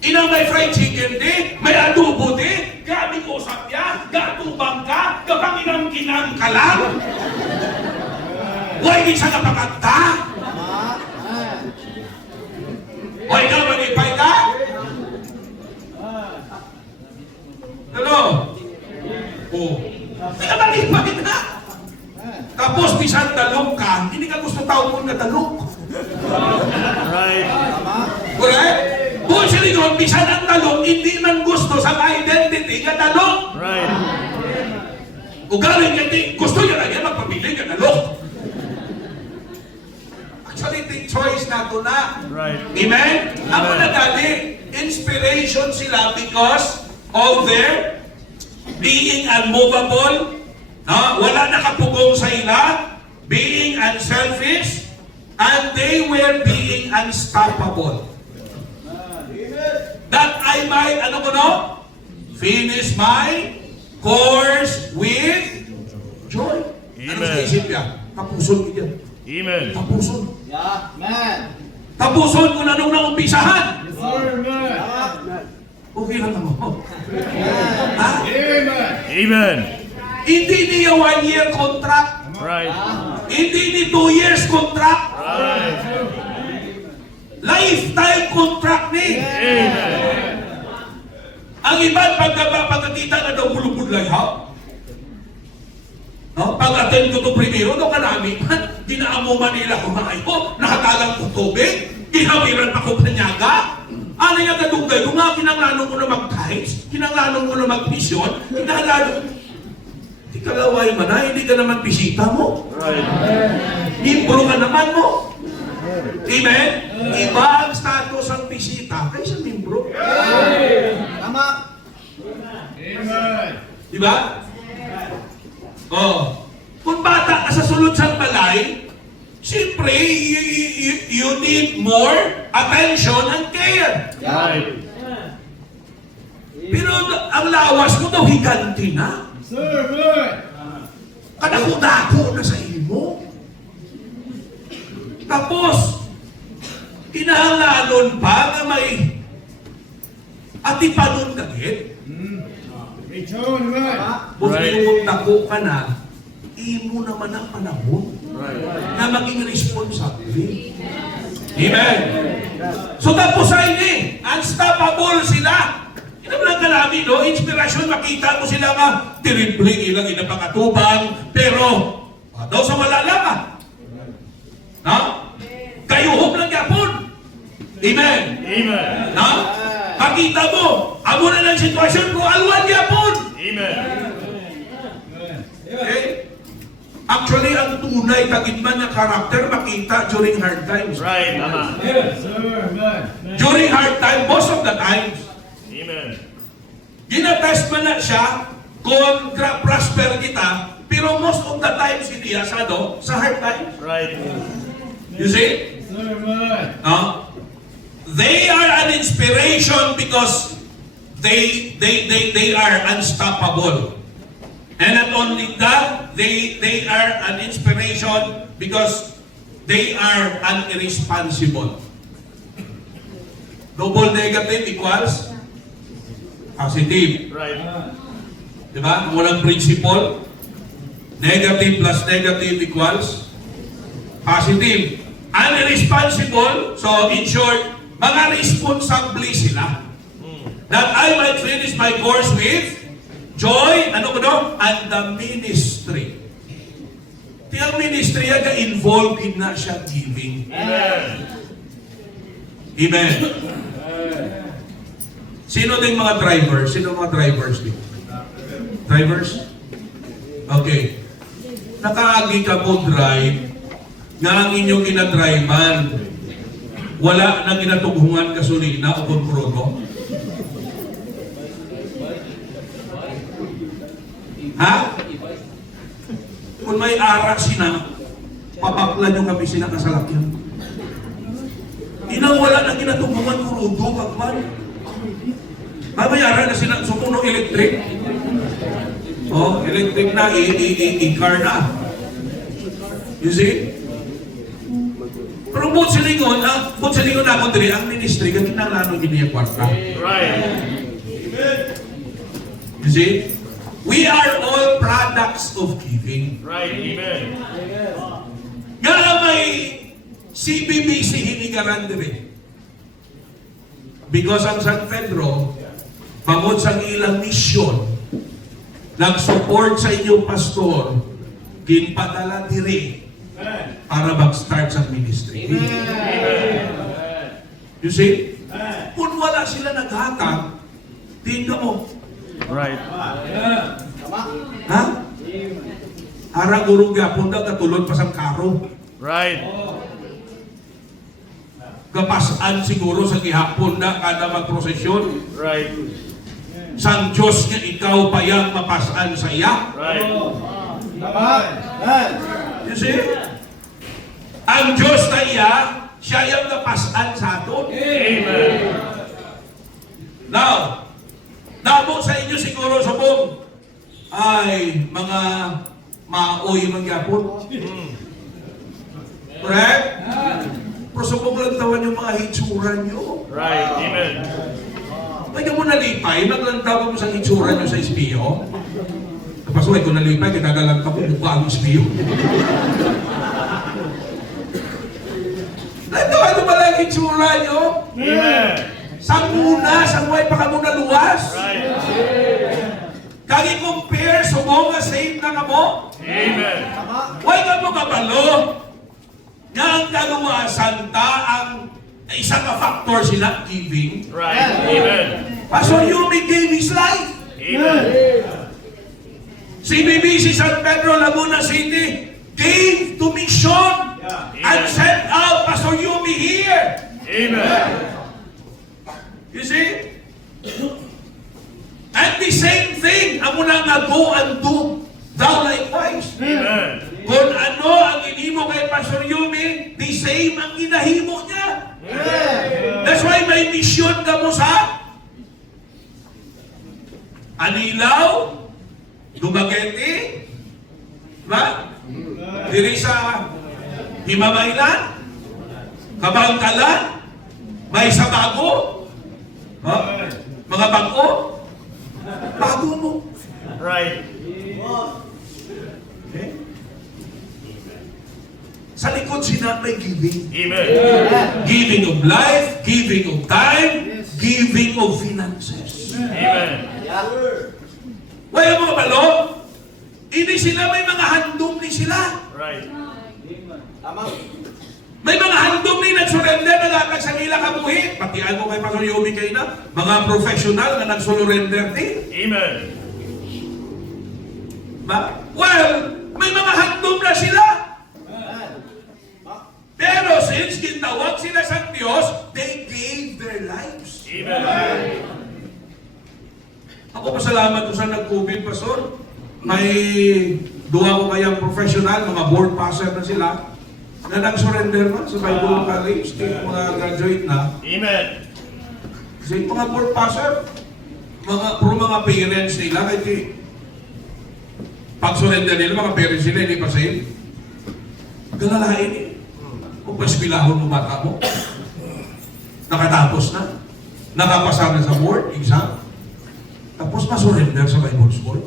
Inang may fried chicken di, may adobo di, gabi ko sa piya, gatubang ka, kapang inang kinang ka lang. Huwag isa ka pakanta. Huwag ka manipay ka. Ano? Oh. Hindi ka manipay na. Tapos bisan dalok ka, hindi ka gusto tao mo na dalok. Right. Correct? Kung siya rin bisan ang talong, hindi man gusto sa identity nga talong. Right. O galing hindi, gusto niya lang yan, magpapili nga talong. Actually, the choice na ito na. Right. Amen? Ako na dali, inspiration sila because of their being unmovable, wala nakapugong sa ila, being unselfish, and they were being unstoppable. That I might, ano ko no? Finish my course with joy. Ano sa Amen. isip niya? Tapuson ko yan. Amen. Tapuson. Amen. Tapuson ko na nung naumpisahan. Amen. Okay lang mo. Ha? Amen. Amen. Hindi niya 1 year contract. Right. Hindi ni 2 years contract. Right. Lifetime contract ni. Amen. Ang iba pagkakita na daw bulubulay ha? No? Pag-attend ko to primero, no kanami man, dinaamo Manila kumayo, nakatalang ko tubig, ginawiran pa ko kanyaga. Ano yung kadugay ko nga, kinanglanong ko na mag-times, kinanglanong ko na mag-mission, kinanglanong, hindi ka laway man na, hindi ka naman bisita mo. Right. Membro ka naman mo. Amen? Iba ang status ang bisita kaysa membro. Tama. Amen. Di ba? Oh. Kung bata ka sa sulod sa balay, siyempre, you need more attention and care. Right. Pero ang lawas mo daw higanti na. Sir, Lord. Kadako-dako na sa imo. Tapos, kinahanglanon pa nga may atipanon kagit. Return, Lord. Kung Right. inumunta ka na, imo naman ang panahon Right. na maging responsable. Amen. So tapos ay ni, unstoppable sila. Ito lang kalami, no? Inspirasyon, makita mo sila nga, diribling ilang inapakatubang, pero, daw sa wala lang ka. No? Kayuhog lang yapon. Amen. Amen. No? Makita mo, amo na ng sitwasyon ko, alwan yapon. Amen. Okay? Actually, ang tunay kagitman ng karakter makita during hard times. Right. Tama. Sir, Lord. During hard time, most of the times, Amen. ginatest man na siya kung prosper kita, pero most of the times hindi sa hard times. Right. You see? Sir, Lord. They are an inspiration because they are unstoppable. And not only that, they are an inspiration because they are irresponsible. Double negative equals positive. Right. Diba? Walang principle. Negative plus negative equals positive. Irresponsible, so in short, mga responsable sila. That I might finish my course with Joy, ano ko no? And the ministry. Tiyang ministry aga involved in na siya giving. Amen. Amen. Sino ding mga drivers? Sino mga drivers din? Drivers? Okay. Nakaagi ka po drive nga ang inyong ginadrivean wala na ginatughngan gasolina o krudo? Ha? Kung may ara sina, papakla nyo kami sina kasalakyan. Inang wala na ginatughngan krudo pagman. Babayaran na sila supuno electric. Oh, electric na, i-car na. You see? Pero buot sa lingon na ako diri, ang ministry, ganun na lalo giniya kwarta. Right. You see? We are all products of giving. Right. Amen. Nga may CBBC hinigaran diri. Because ang San Pedro, pamod sa ilang misyon, nag-support sa inyong pastor, ginpadala diri para mag-start sa ministry. You see? Kung wala sila naghatag, tingnan mo. Right. Ha? Harang urong gapon daw katulod pa sa karo. Right. Kapasaan siguro sa gihapon na kada magprosesyon. Right. Sang Diyos nga ikaw pa yang mapasaan sa iya. Right. You see? Ang Diyos na iya, siya yung napasaan sa aton. Amen. Now, nabo sa inyo siguro sa buong ay mga maoy mangyapon. Correct? Pero subok lang tawan yung mga hitsura nyo. Right. Amen. Pwede mo nalipay, naglantaw mo sa hitsura nyo sa espiyo. Tapos kung nalipay, kinagalantaw ko mukha ang espiyo. Ito pala ang hitsura nyo. Amen. Sang muna, sang way pa ka muna luwas. Right. Kagi compare, subong nga same na ka mo. Amen. Huwag ka mo kabalo. Nga ang kaluwasan ta ang isang factor sila, giving. Right. Amen. Pastor Yumi gave his life. Amen. Si BBC San Pedro, Laguna City, gave to mission and sent out Pastor Yumi here. Amen. You see? And the same thing, amo na nga go and do thou likewise. Amen. Kung ano ang inimo kay Pastor Yumi, the same ang ginahimo niya. That's why may mission ka mo sa Anilaw, Dumaguete, ba? Diri sa Himamaylan, Kabangkalan, may Sabago, mga bangko, bago mo. Right. Okay? Sa likod sila may giving. Amen. Giving of life, giving of time, giving of finances. Amen. Wala mga balo, hindi sila may mga handom ni sila. Right. May mga handom ni nagsurrender na latag sa ilang kabuhi. Pati ako kay Pastor Yomi kayo na, mga professional na nagsurrender din. Amen. Ba? Well, may mga handom na sila. Pero since ginawag sila sa Diyos, they gave their lives. Amen. Ako pasalamat ko sa nag-COVID, Pastor. May duwa ko kayang professional, mga board passer na sila, na nag-surrender na sa Bible College, mga graduate na. Amen. Kasi mga board passer, puro mga parents nila, kasi pag-surrender nila, mga parents nila, hindi pa sa'yo. Galalain eh. Kung paspilahon mo bata mo, nakatapos na, nakapasa na sa board, exam, tapos ma-surrender sa Bible School.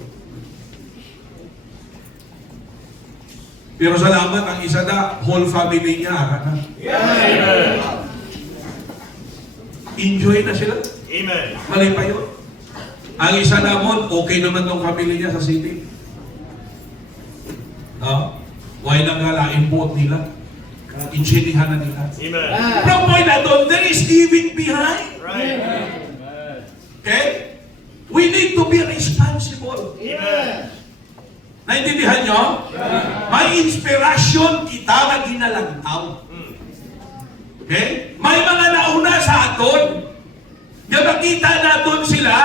Pero salamat, ang isa na, whole family niya, na. Amen. Enjoy na sila. Amen. Mali pa yun. Ang isa namon, okay naman tong family niya sa city. No? Why nang galain buot nila? Insyenihan na nila. Amen. From point na doon, there is giving behind. Right. Okay? We need to be responsible. Amen. Naintindihan nyo? May inspirasyon kita na ginalagtaw. Okay? May mga nauna sa aton. Nga makita natin sila,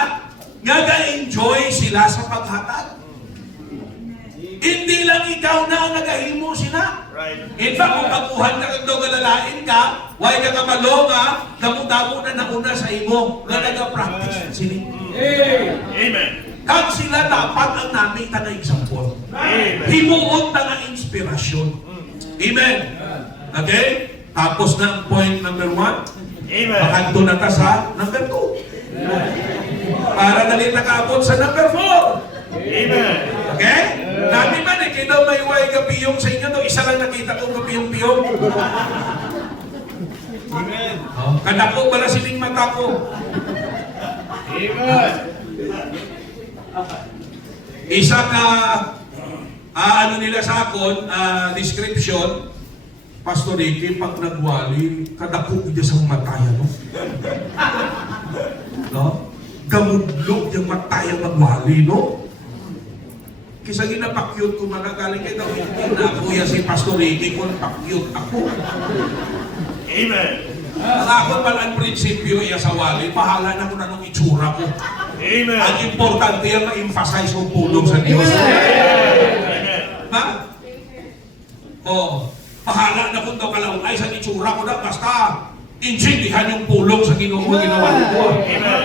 nga ga-enjoy sila sa paghatag. Hindi lang ikaw na ang nagahimo sila. Right. In fact, kung pagkuhan ka kag galalain ka, why ka kamalong damo na nauna sa imo, nga nag-practice sila. Amen. Kag sila dapat ang namita na example. Amen. Himuot na nga inspirasyon. Amen. Okay? Tapos na ang point number 1. Amen. Makanto na ta sa number 2. Para dali nakaabot sa number 4. Amen. Okay? Dami man eh, kaya daw may way gapiyong sa inyo to. Isa lang nakita kong gapiyong-piyong. Amen. Oh, kadako pala siling mata ko. Amen. Isa ka, ano nila sa akon, description, Pastor Ricky, pag nagwali, kadako niya sa mataya, no? No? Gamudlog yung mataya magwali, no? Kisa ginapakyut ko managaling kayo daw, hindi na ako yan si Pastor Ricky kung pakyut ako. Amen. Ang ako pala ang prinsipyo iya sa wali, bahala na kung anong itsura ko. Amen. Ang importante yan ma-emphasize kong pulong sa Diyos. Amen. Ha? Oh, bahala na kung daw kalaway sa itsura ko na, basta intindihan yung pulong sa Ginoo ginawa ko. Amen.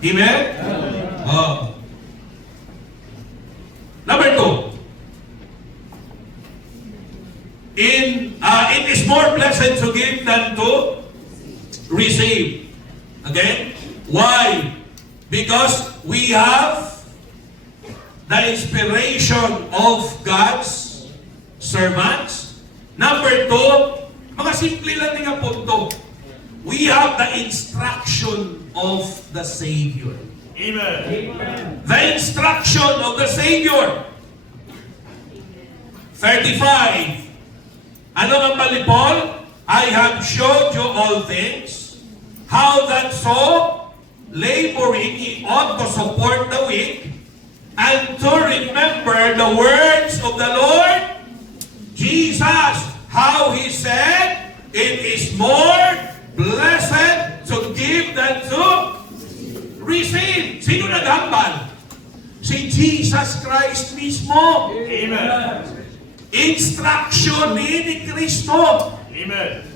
Amen? Oh. Number 2. It is more blessed to give than to receive. Again? Why? Because we have the inspiration of God's servants. Number 2, mga simple lang nga punto. We have the instruction of the Savior. Amen. The instruction of the Savior. 35. Ano ang malipol? I have showed you all things, how that so laboring he ought to support the weak, and to remember the words of the Lord Jesus, how he said, it is more blessed to give than to receive. Sino naghambal? Si Jesus Christ mismo. Amen. Instruction ni Kristo. Amen.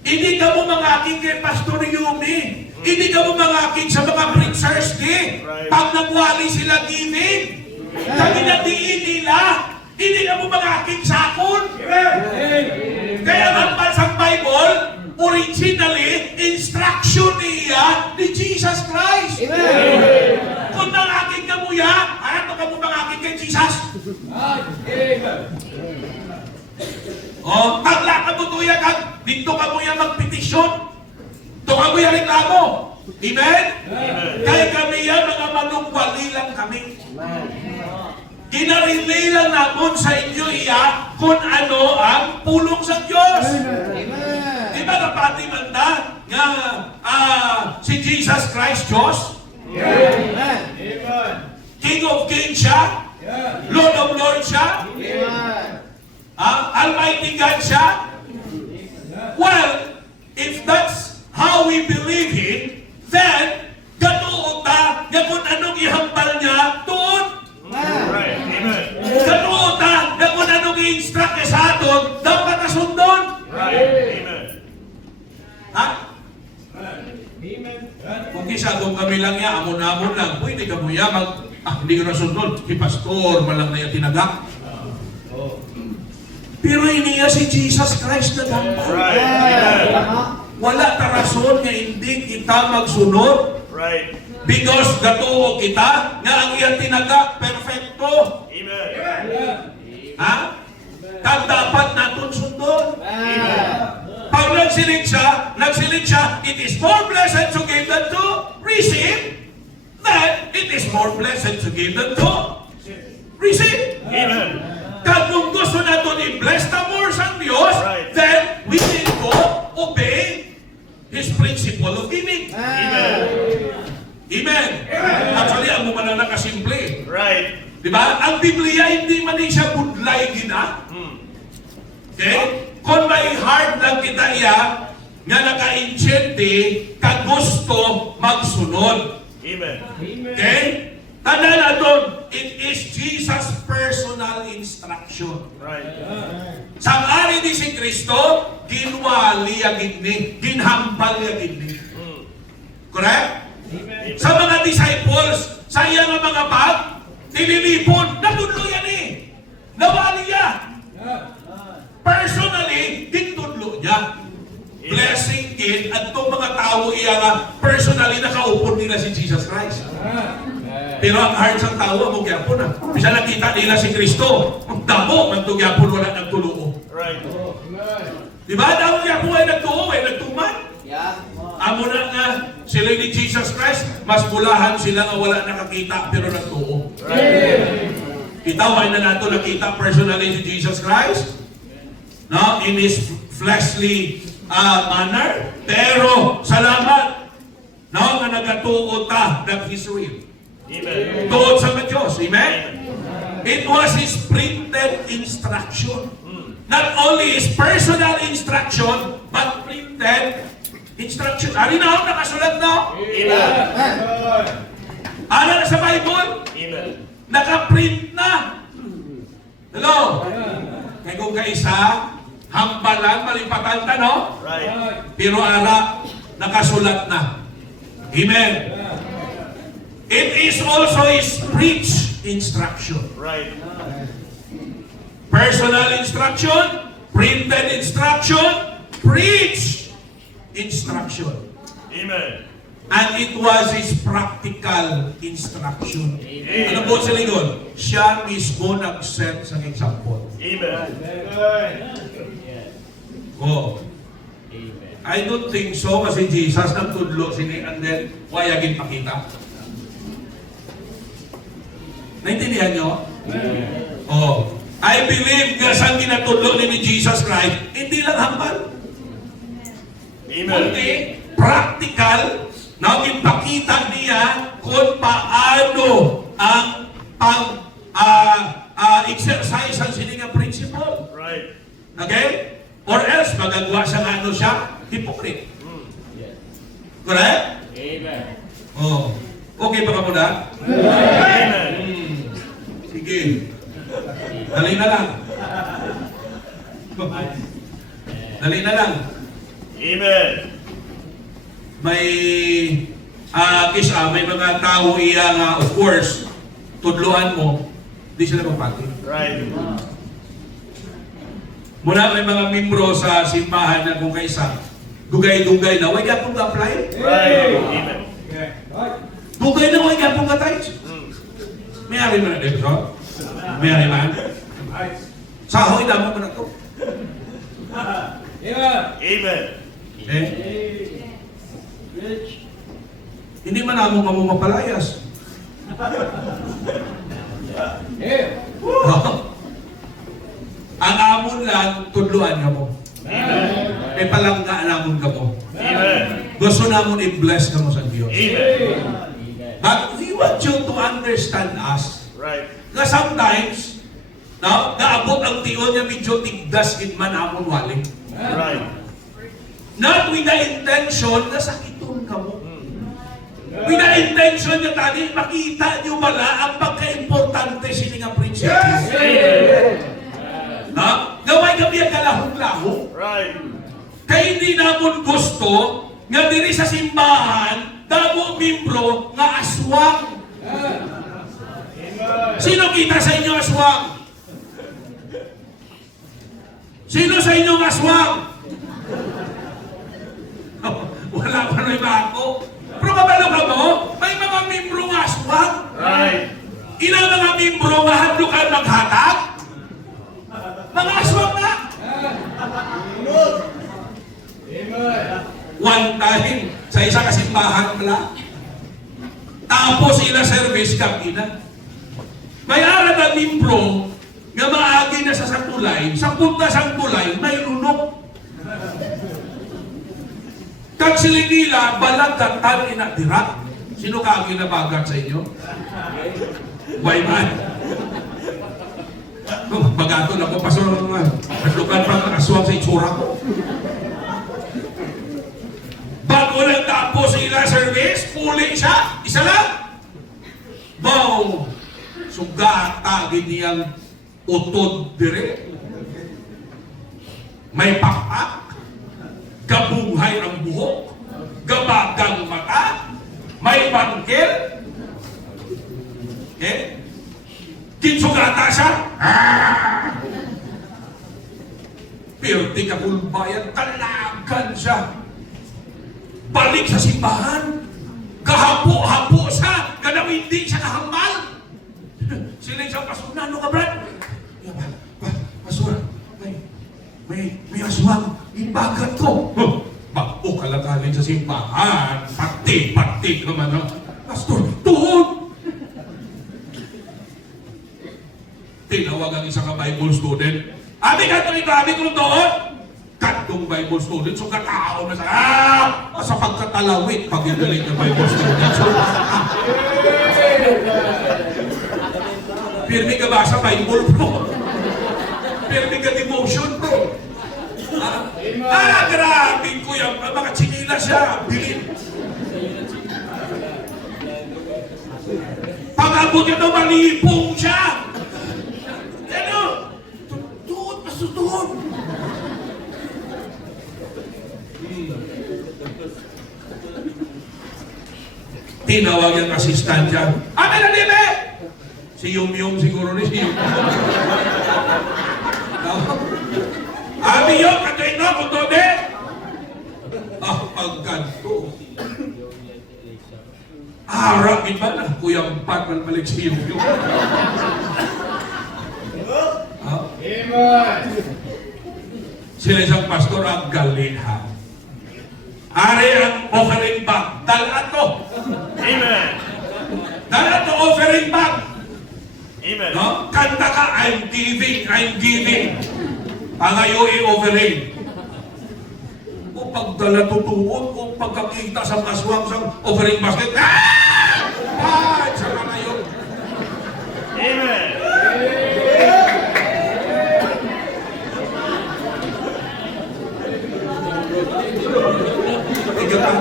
Hindi ka mo mangaking kay Pastor Yumi. Hindi ka mo mangaking sa mga preachers ni. Right. Pag nagwali sila giving, kami natiin nila. Hindi ka mo mangaking sakon. Kaya ang sa Bible, originally, instruction niya ni Jesus Christ. Kung nangaking ka mo yan, ano ka mo mangaking kay Jesus? O, tagla ka mo tuya kag, dito ka mo yan magpetisyon. Dito ka mo yan reklamo. Amen? Kaya kami yan, mga manungwali lang kami. Ginarelay lang namin sa inyo iya kung ano ang pulong sa Diyos. Di ba kapati man da nga si Jesus Christ Diyos? Amen. King of Kings siya? Lord of Lords siya? Almighty God siya? Well, if that's how we believe Him, then ganoon ta, nga kung anong ihambal niya, doon. Right. Amen. Ganoon ta, nga kung anong i-instruct niya sa aton, dapat nasundon. Right. Amen. Ha? Kung isa kung kami lang ya, amon-amon lang, pwede ka mo ya, hindi ko nasundon, si Pastor, malang na yung tinagak. Pero iniya si Jesus Christ na dapat. Right. Amen. Wala ta rason nga hindi kita magsunod. Right. Because gatuo kita nga ang iyang tinagak perfecto. Amen. Ha? Kag dapat naton sundon. Amen. Pag nagsilid siya, it is more blessed to give than to receive. Then, is more blessed to give than to receive. Amen. Kag kung gusto natin i-bless na more sa Diyos, Right. then we need to obey His principle of giving. Amen. Amen. Actually, ang mumana na kasimple. Right. Di ba? Ang Biblia, hindi man din siya budlay gina. Okay? Kung may heart lang kita iya, nga naka-insyente, ka gusto magsunod. Amen. Okay? Tanda na doon, it is Jesus' personal instruction. Right. Sa ari ni si Kristo, ginwali agid ni, ginhambal agid ni. Correct? Sa mga disciples, sa iya nga mga bag, nililipon, natudlo yan eh. Nawali yan. Personally, ditudlo niya. Blessing it at itong mga tao iya nga personally nakaupon nila si Jesus Christ. Pero ang heart sa tao mo gyapon na. Bisa nakita nila si Kristo, ang damo man to gyapon wala nagtuloo. Right. Di ba? Damo gyapon ay nagtuo, ay nagtuman. Amo na nga sila ni Jesus Christ, mas bulahan sila nga wala nakakita pero nagtuo. Itaw ay na nato nakita personally si Jesus Christ. No, in His fleshly manner, pero salamat no, nga nagatuo ta that His real. Amen. Tuod sa Diyos. Amen? It was His printed instruction. Not only His personal instruction, but printed instruction. Ari na ako nakasulat na? Amen. Ano na sa Bible? Amen. Naka-print na. Hello? Kaya kung kaisa, hambalan, malipatan ta, no? Right. Pero ara, nakasulat na. Amen. It is also His preach instruction. Right. Personal instruction, printed instruction, preach instruction. Amen. And it was His practical instruction. Ano po sa lingon? Siya mismo nag-set sa example. Amen. Oh. I don't think so kasi Jesus nagtudlo sini and then wayagin pakita. Naintindihan nyo? Oh. I believe nga sa ginatudlo ni Jesus Christ, hindi lang hambal. Amen. Kundi practical na ginpakita niya kung paano ang exercise ang siningang principle. Right. Okay? Or else, magagawa siya nga ano siya, hypocrite. Correct? Amen. Oh. Okay pa ka muna? Amen. Sige. Dali na lang. Dali na lang. Amen. May may mga tao iya nga, of course, tudluan mo, di sila magpati. Right. Muna may mga membro sa simbahan na kung kaisa, dugay-dugay na, huwag yapong apply. Right. Amen. Dugay na huwag yapong ka-tithes. May ari mo na dito, may ari man. Sahoy damo mo na to. Amen. Eh? Hindi man amo mapalayas. Ang amon lang, tudluan ka mo. Amen. May palangga namon ka mo. Amen. Gusto namon i-bless ka mo sa Diyos. Amen. But we want you to understand us. Right. Na sometimes, naabot ang tiyon niya medyo tigdas man amon wali. Right. Not with the intention na sakiton ka mo. With the intention niya tani, makita niyo pala ang pagka-importante sining ang prinsipyo. Na? Gaway kami ang kalahong-lahong. Right. Kaya hindi namon gusto nga diri sa simbahan, damo membro nga aswang. Sino kita sa inyo aswang? Sino sa inyo aswang? Wala pa rin ba ako? Pero kabalo ka mo, may mga membro nga aswang. Right. Ilang mga membro nga hadlukan maghatag? Mga aswang na. One time, sa isa kasimbahan pala, Tapos ila service kapina. May ara na limbro nga maagi na sa tulay, sa punta sang tulay, may lunok. Kag sila nila, balag kantan inatira. Sino kaagi na bagat sa inyo? Why man? Bagato na ko, pasor naman. Naglukan pa ang aswang sa itsura ko. Bago lang tapos ila service, puli siya. Isa lang. Wow! Sugatagin niyang utod dire. May pakpak. Gabunghay ang buhok. Gabagang mata. May bangkil. Okay? Kinsugata siya. Pero di ka kulbayan, talagan siya. Balik sa simbahan. Kahapo-hapo siya. Ganang hindi siya kahambal. Sila isang pastor, ano ka, Brad? Pastor, may aswang. Ibagat ko. Bako kalatanin sa simbahan. Pati naman. Pastor, tuhod. Tinawag ang isang Bible student. Abi ka ito, abi ko tuhod. Katong Bible student, so katao na sa pagkatalawit pag igaling ng Bible student. So, pirmi ka ba sa Bible, bro? Pirmi ka devotion, bro? Grabe ko yan. Makachingila siya. Bilin. Pag-abot niya daw, malipong siya. Ano? Tuhod, masutuhod. Tinawag yung assistant niya. Amin na libe! Si Yung siguro ni si Yung. Abi yung katoy no, kung tobe! Pagkanto. Harap iba na. Kuyang patman balik si Yung. Amen. Sila isang pastor ang galihan. Ari ang offering bag. Dala to. Amen. Dala to offering bag. Amen. No? Kanta ka, I'm giving. Pangayo i-offering. O pagdala tutuon, o pagkakita sa kaswang sa offering basket, sa pangayo. Amen.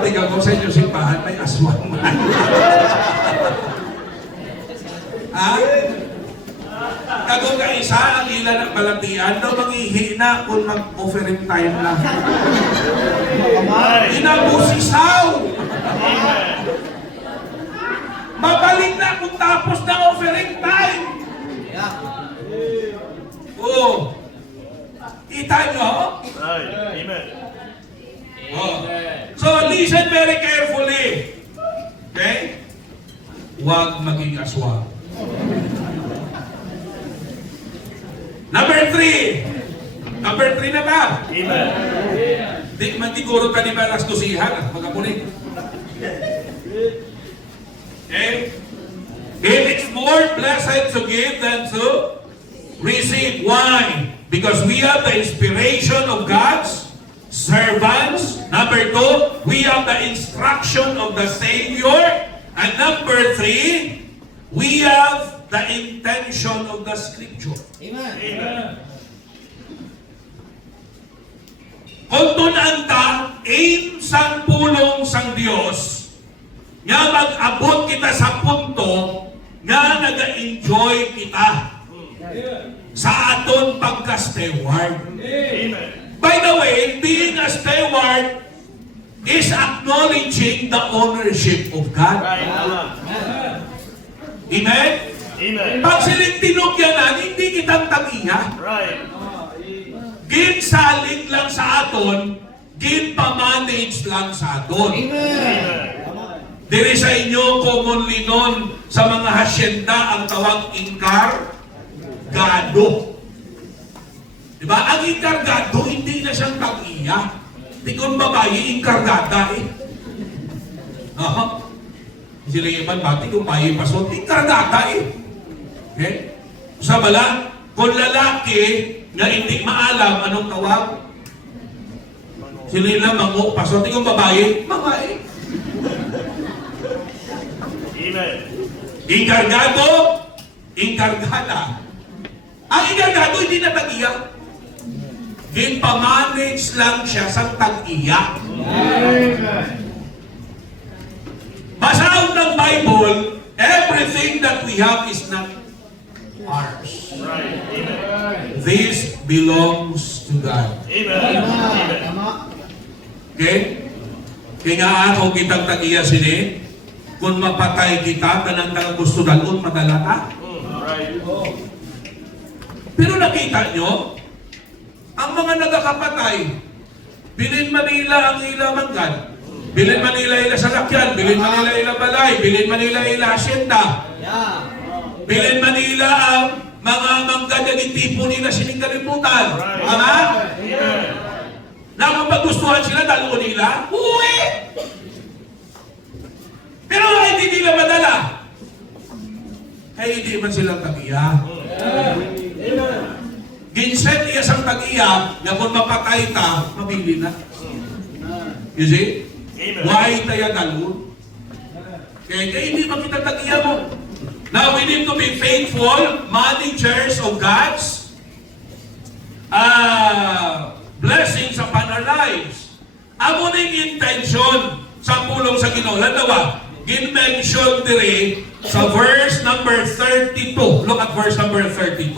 Tingnan ko sa inyo simbahan, may aswang man. Kagong ka isa, ang ila ng balatian, daw mangihi na kung mag-offering time lang. Inabusisaw! Mabalik na kung tapos na offering time! Oo. Kita nyo? Right. Amen. Oh. So, listen very carefully. Okay? Huwag maging aswang. Number 3 na ba? Amen. Di magtiguro ka ni Balas Tusihan. Magkapunin. Okay? It is more blessed to give than to receive. Why? Because we have the inspiration of God's servants. Number 2, we have the instruction of the Savior. And number 3, we have the intention of the Scripture. Amen. Kung tunan ta, aim sang pulong sang Dios, nga mag-abot kita sa punto, nga naga-enjoy kita sa aton pagka-steward. Amen. By the way, being a steward is acknowledging the ownership of God. Right. Amen? Amen. Pag siling tinugyanan, hindi kitang tagiya. Right. Ginsalig lang sa aton, ginpamanage lang sa aton. Amen. Diri sa inyo, commonly known sa mga hasyenda ang tawag inkargado. Diba? Ang inkargado, hindi na siyang tag-iya. Di kung babae, inkargada eh. Sila yung iban, bati kung payo pasot, kargata eh. Okay? Sa bala, kung lalaki na hindi maalam anong tawag, sila yung mango, pasot, kung babae, babae. Amen. Inkargado, inkargada. Ang inkargado hindi na tag-iya. Ginpamanage lang siya sa tag-iya. Amen. Basa ng Bible, everything that we have is not ours. Right. Amen. This belongs to God. Amen. Amen. Okay? Kaya nga ako kitang tag-iya sini, kung mapatay kita, kanang gusto dalon, madala ka. Right. Pero nakita nyo, ang mga nagkakapatay, bilin Manila ang ila manggan, bilin Manila ila salakyan, bilin Manila ila balay, bilin Manila ila asyenda, bilin Manila ang mga manggan na tipo nila sining kalimutan. Right. Ama? Amen. Na kung paggustuhan sila, dalon nila, uwi! Pero hindi nila madala. Ay hindi man silang tag-iya. Ginset iya sang tag-iya, na kung mapatay ta, mabili na. You see? Amen. Why tayo dalon? Kaya hindi makita tag-iya mo. Now we need to be faithful managers of God's blessings upon our lives. Amo na yung intention sa pulong sa Ginoo. Lalawa, gin-mention dire sa verse number 32. Look at verse number 32.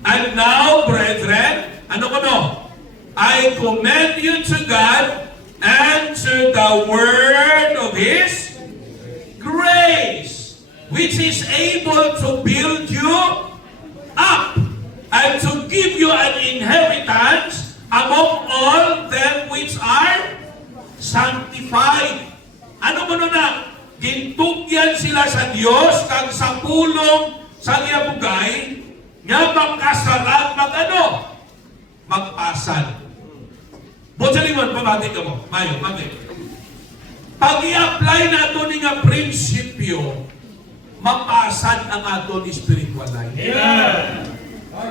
And now, brethren, ano ko no? I commend you to God and to the word of His grace, which is able to build you up and to give you an inheritance among all them which are sanctified. Ano mo na? Gintugyan sila sa Diyos kag sa pulong sa niyabugay nga magkasalan magpasan. Buot sa lingon, pamati ka mo. Mayo, mati. Pag i-apply na ito ni nga prinsipyo, mapasan ang aton spiritual life. Amen.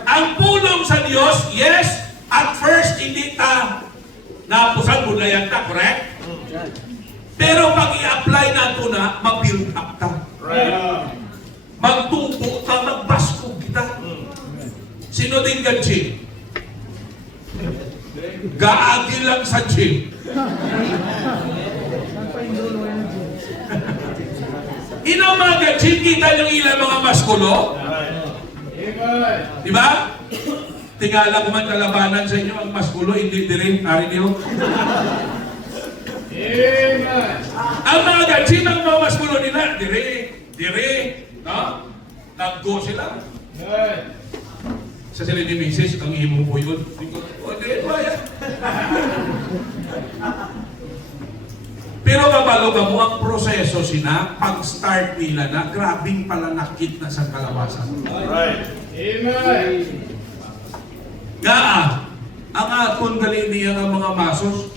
Ang pulong sa Diyos, yes, at first hindi ta napusan bulayan ta, correct? Pero pag i-apply na ito na, mag-build up ta. Right. Magtubo ta, magbaskog kita. Sino din ka, Jim? Gaagi lang sa gym. Inaw mga gym, kita yung ilang mga maskulo? Amen. Di ba? Tingala ko man kalabanan sa inyo ang maskulo, hindi din ari niyo. Amen. Ang mga gym, ang mga maskulo nila, dire, no? Nag-go sila. Amen. Sa sila ni Mrs., ang imo po yun. O, di, bayan. Pero kabalo ka mo ang proseso sina, pag-start nila na, grabing palanakit na sa kalabasan. Right. Amen. Nga, ang aton gali niya ng mga masos,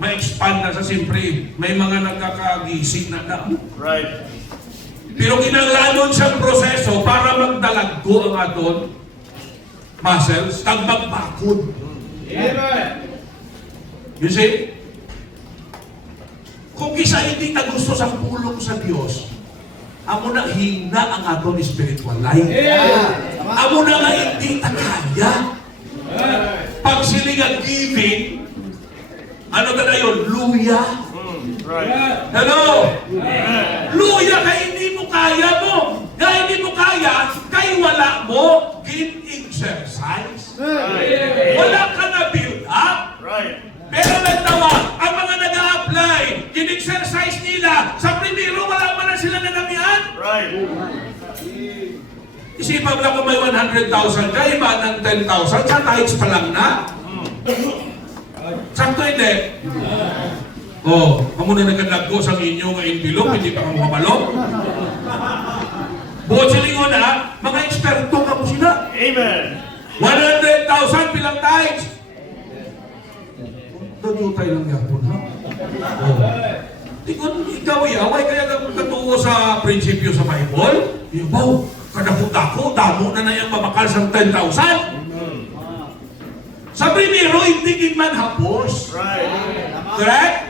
ma-expand na sa siyempre, may mga nagkakagising na damo. Right. Pero kinanglanon siyang proseso para magdalaggo ang aton muscles, kag magbakod. Amen. You see? Kung kisa hindi ta gusto sa pulong sa Diyos, amo na hina ang aton spiritual life. Amo na nga hindi ta kaya. Pag sila nga giving, ano ka na yun? Luya. Right. Hello? Amen. Luya ka hindi mo kaya mo. Kaya hindi mo kaya, kay wala mo gin-exercise. Right. Wala ka na build up. Right. Pero nagtawa, ang mga nag-a-apply, gin-exercise nila, sa primero, wala man na sila nanamihan. Right. Isipan mo lang kung may 100,000 ka, iba ng 10,000, sa tithes pa lang na. Sakto hindi. Oh, amo na nagkadagko sa inyo nga envelope, hindi pa kamo kabalo. Buot sa lingon na, mga eksperto ka mo sila. Amen. 100,000 bilang tithes. Dutay lang yapon, ha? Oh. Di kung ikaw away kaya katuo sa prinsipyo sa Bible, wow, kadakot ako, damo na yung mabakal sa 10,000. Sa primero, hindi man hapos. Right. Correct?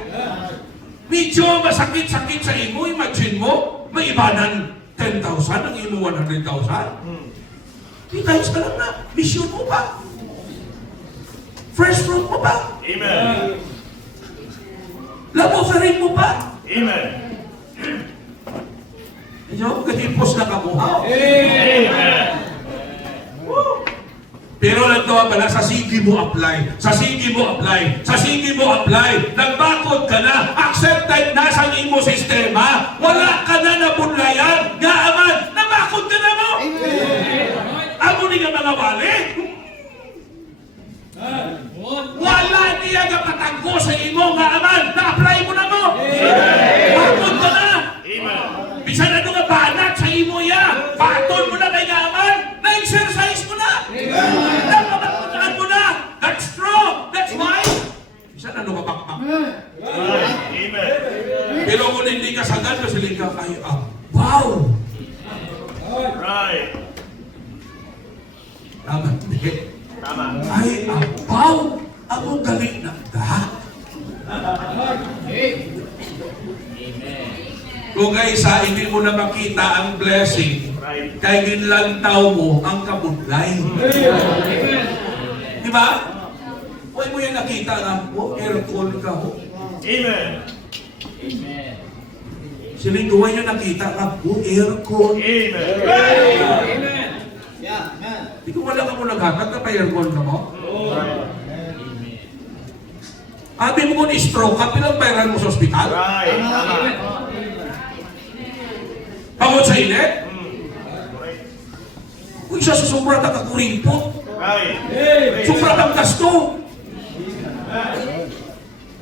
Medyo masakit-sakit sa imo, imagine mo, may ibanan 10,000, ang imo 100,000. 3 times ka lang na, mission mo pa. First fruit mo pa. Amen. Love offering mo pa. Amen. Medyo katipos na kabuhaw. Amen. Pero nagtawa pala, sa sige mo apply. Sa sige mo apply. Sa sige mo apply. Nagbakod ka na. Accepted na sa imo sistema. Wala ka na nabunlayan. Nga aman, nabakod ka na mo. Amo ni nga mga wali. Wala niya nga patanggo sa imo nga aman. Na-apply mo na mo. Bakod ka na. Amen. Bisa na nga banat sa imo ya. Patol mo na kay nga aman. Na-exercise mo na. Napapagpuntaan mo na. That's true. That's why. Bisa na bakmak. Right. Amen. Pero kung hindi ka sagad, kasi ka ay, wow! Right. Tama, hindi. Tama. Ay, wow! Ang galing na da. Kung isa, hindi mo na makita ang blessing, Right. kaya ginlantaw mo ang kabudlay. Di ba? Huwag mo yung nakita nga, aircon ka ho. Amen. Silinduan yung nakita nga, aircon. Amen. Di ko wala ka mo naghakat na pa aircon ka mo. Abi mo kung stroke ka, pilang bayaran mo sa ospital? Right. Tama. Pagod sa init? Right. Kung isa sa sobra ka kakurimpot, Right. sobra kang gasto.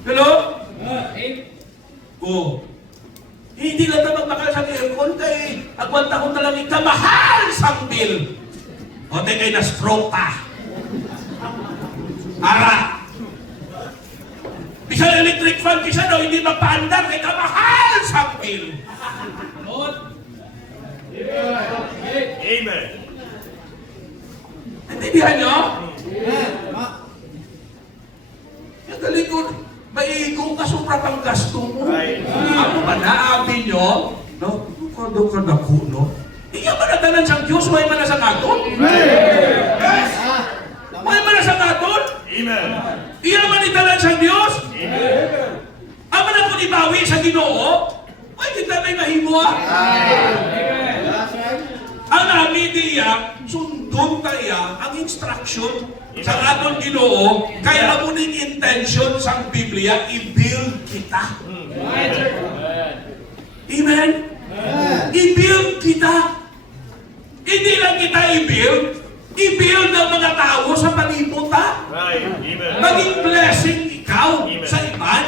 Hello? Oh. Hindi lang na magmakal sa aircon kay agwanta ko na lang ikamahal sa bill. O di kay na-stroke ka. Ara. Bisa electric fan, bisa daw hindi magpaandar kay kamahal sa bill. Amen. Naintindihan nyo? Yung galikod, maigo ka sobra pang gasto mo. Right. Ako ba naabi nyo? No? Kado ka na ko, no? Iya ba natanan siyang Diyos? May man na sa katon? Yes! May man na sa katon? Amen. Iya man itanan siyang Diyos? Amen. Ama na ko ibawi sa Ginoo? Ay, kita may mahimo ah. Ang namin niya, sundon kaya ang instruction sa aton Ginoo, kaya mo ning intention sa Biblia, i-build kita. Amen? I-build kita. Hindi lang kita i-build ang mga tao sa palibot ha. Right. Amen. Maging blessing ikaw Amen. sa iban.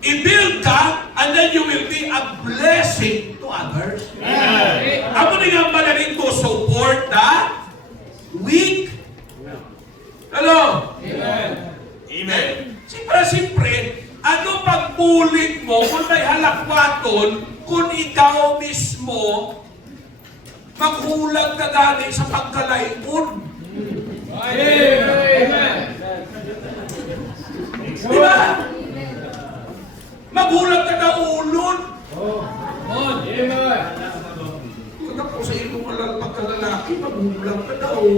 I-build ka, and then you will be a blessing to others. Amen. Ako na nga malaking to support the weak. Hello? Amen. Siyempre, ano pagbulit mo kung may halakwaton kung ikaw mismo maghulag ka galing sa pagkalaipon? Di ba? Maghulag ka na ulon. Kaya po sa iyo mga pagkalalaki, maghulag ka daw.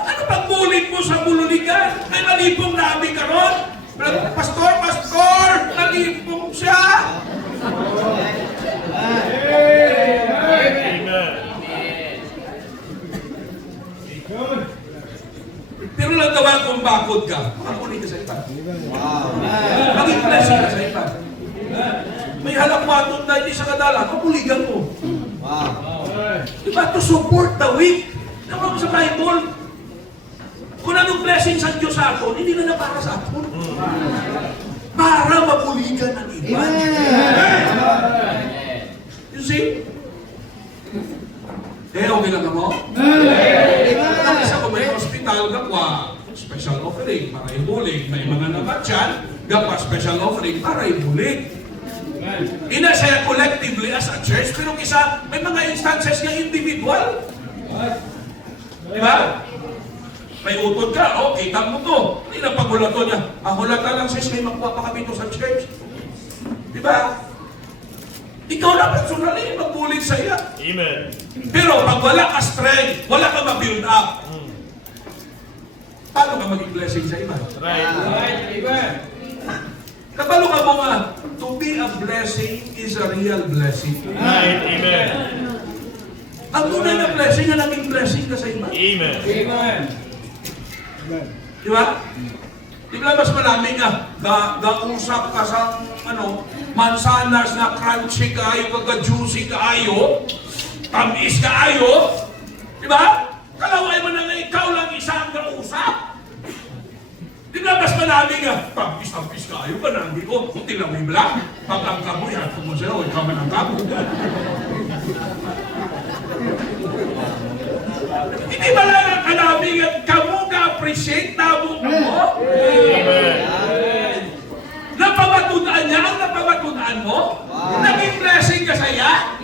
Ano pagbulit mo sa bululigan? May malipong namin karon. Pastor, nalipong siya. Amen. Pero lang daw kung bakod ka, makakulit ka sa iba. Maging blessing ka sa iba. May halakwaton na hindi sa kadala, kapuligan mo. Diba? To support the weak. Naman sa Bible, kung anong blessing sa Diyos sa atin, hindi na para sa atin. Para mapuligan ng iba. You see? Okay lang ka mo? Ang isa ko may hospital. hospital, gapwa special offering para ibulig. May mga naman dyan, gapwa special offering para ibulig. Ina siya collectively as a church, pero kisa may mga instances nga individual. Di ba? May utod ka, kita mo to. Hindi na pagulato niya. Hulata lang sis, may makuha pa kami to sa church. Di ba? Ikaw na personally magbulig sa iya. Amen. Pero pag wala ka strength, wala ka ma-build up, paano ka maging blessing sa iba? Right. Amen. Kapalo ka mo nga, to be a blessing is a real blessing. Right. Amen. Ang tunay na blessing na naging blessing ka sa iba. Amen. Amen. Di ba? Di ba mas marami nga, usap ka sa, mansanas na crunchy kaayo, kaga-juicy kaayo, tamis kaayo, di ba? Kalaway mo na nga ikaw lang isang kausap. Di ba mas marami nga, tamis kaayo ba nandi ko, kung tilawin mo lang, pag ang kamoy, at kung mo sa'yo, ikaw man ang kamoy. Hindi ba lang ang kalawin nga, kamo ka-appreciate na mo? Amen. Napabatutaan niya ang napabatutaan mo? Naging blessing ka saya?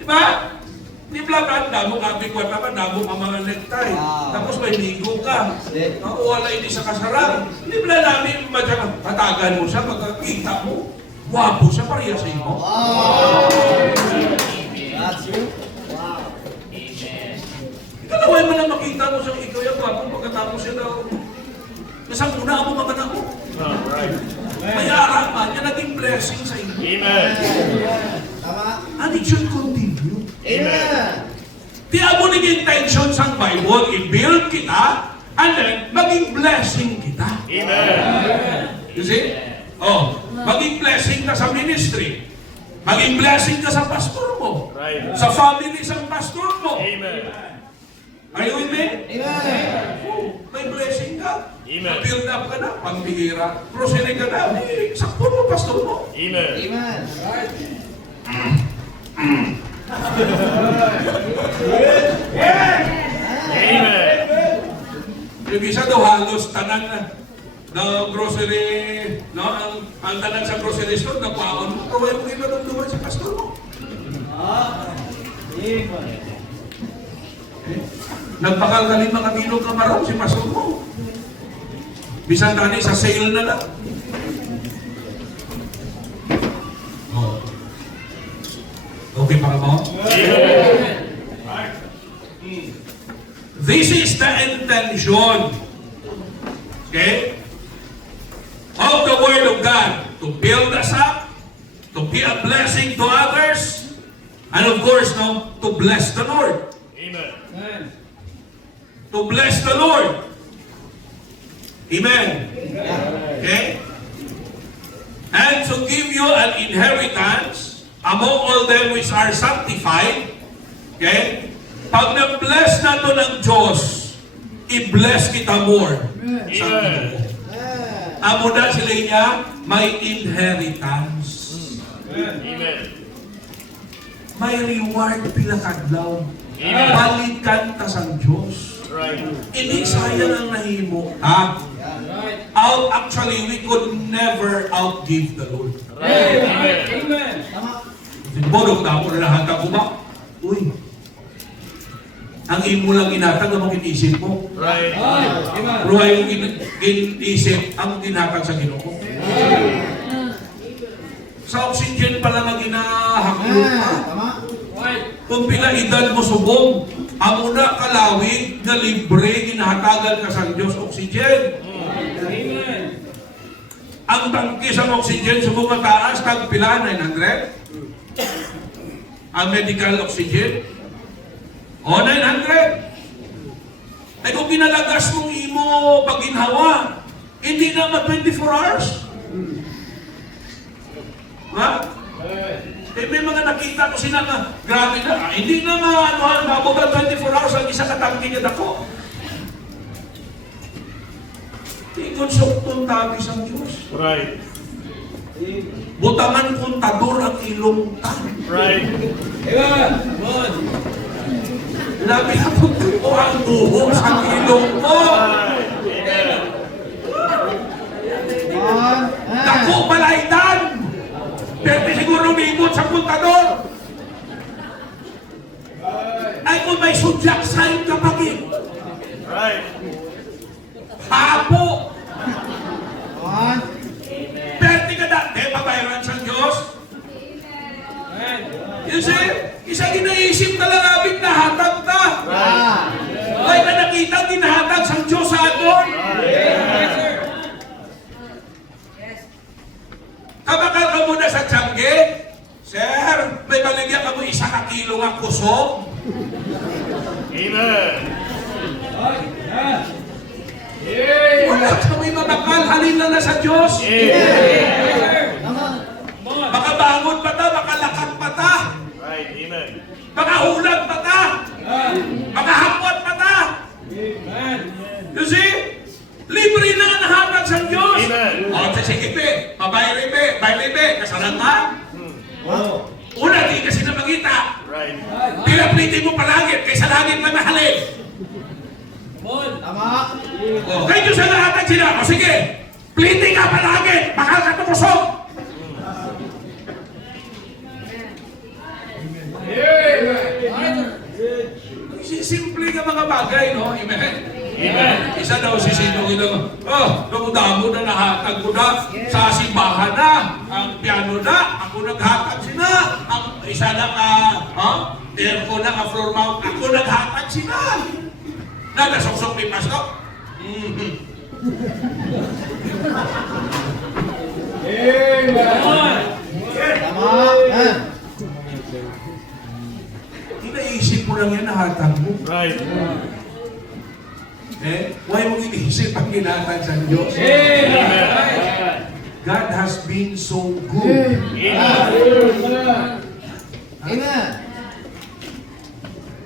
Diba? Di ba ba, damo kami kwa naman, damo ka mga necktie. Tapos may ligo ka. Wala hindi sa kasarang. Di ba namin madyan, hatagan mo siya, magkakita mo. Wapo siya, pareha sa iyo. Kalaway mo na makita mo siyang ikaw yung wapo, pagkatapos siya daw. Isang una mo mga anak mo. Right. May araman, yan naging blessing sa inyo. Amen. And it should continue. Amen. Di amo naging intention sa Bible, i-build kita, and then maging blessing kita. Amen. You see? Maging blessing ka sa ministry. Maging blessing ka sa pastor mo. Right. Sa family sa pastor mo. Amen. Are you with me? May blessing ka. Amen. Build up ka na, pambihira. Prosele ka na, sakpo mo, pastor mo. Amen. Amen. Yung isa daw halos tanan na grocery, ang tanan sa grocery store, nagpaon mo, kaway mo iba ng duman sa pastor mo. Nagpakalgaling mga bilog ka maroon si pastor mo. Bisan tani sa sale na lang. Okay para mo? This is the intention, okay, of the Word of God, to build us up, to be a blessing to others, and of course, to bless the Lord. Amen. To bless the Lord. Amen. Okay? And to give you an inheritance among all them which are sanctified. Okay? Pag na-bless na to ng Diyos, i-bless kita more. Amen. Amo na sila niya, may inheritance. Amen. May reward pila kadlaw. Amen. Balikan ta sang Diyos. Right. Hindi sayang ang nahimo. Actually, we could never outgive the Lord. Right. Amen. Bodog na ako na lahat ako ba? Uy, ang imo lang inatag ang mga isip mo. Right. Pero ay mo isip ang dinatag sa Ginoo. Sa oxygen pala na ginahaklo ka. Kung pila edad mo subong, ang una kalawig na libre, ginahatagan ka sa Diyos oxygen. Ang tangke sa oxygen, subong mataas, tag pila, 900. Ang medical oxygen, 900. Ay kung kinalagas mong imo pag-inhawa, hindi na 24 hours. Ha? May mga nakita ko sila na, grabe na, hindi na mababa 24 hours ang isa katangki niya dako. Ikonsuktong tabi sa Diyos. Right. Butangan kontador ang ilong tan. Right. Labi na po ang buhok sa ilong mo. Naku, balaydan! Pwede siguro umibot sa puntador. Ay, kung may sudyak sign kapatid. Right. Hapo! Pwede ka dati, pabayaran sa Diyos. You see, isa ginaisip na lalabing nahatag na. Ay, na nakita ginahatag sa Diyos sa aton. Kabakal ka muna sa tiyangge. Sir, may baligyan ka mo 1 kilo nga kusog. Amen. Wala ka may mabakal, halin na sa Diyos. Baka bangon pa ta, baka lakat pa ta, Right. Amen. baka hulag pa ta, baka hapot pa ta. You see? Libre na nga nahatag sa Diyos. Amen. O, sige pe, mabayari pe, kasalan ka. Una, di kasi na magita. Right. Pinaplitin mo palagit, kaysa langit na mahalin. O, kay Diyos na nahatag sila. O sige, pliting ka palagit, bakal ka tukusog. Simple nga mga bagay, no? Amen. Amen. Isa daw si Sino ito, lumudamo na nahatag ko na, sa simbahan na, ang piano na, ako naghatag sina, ang isa na aircon na, floor mount, ako naghatag sina. Nagasuksok ni Pasto. Inaisip mo lang yan, nahatag mo. Right. Why mong iniisip ang ginatag sa Diyos? Amen. God has been so good. Amen.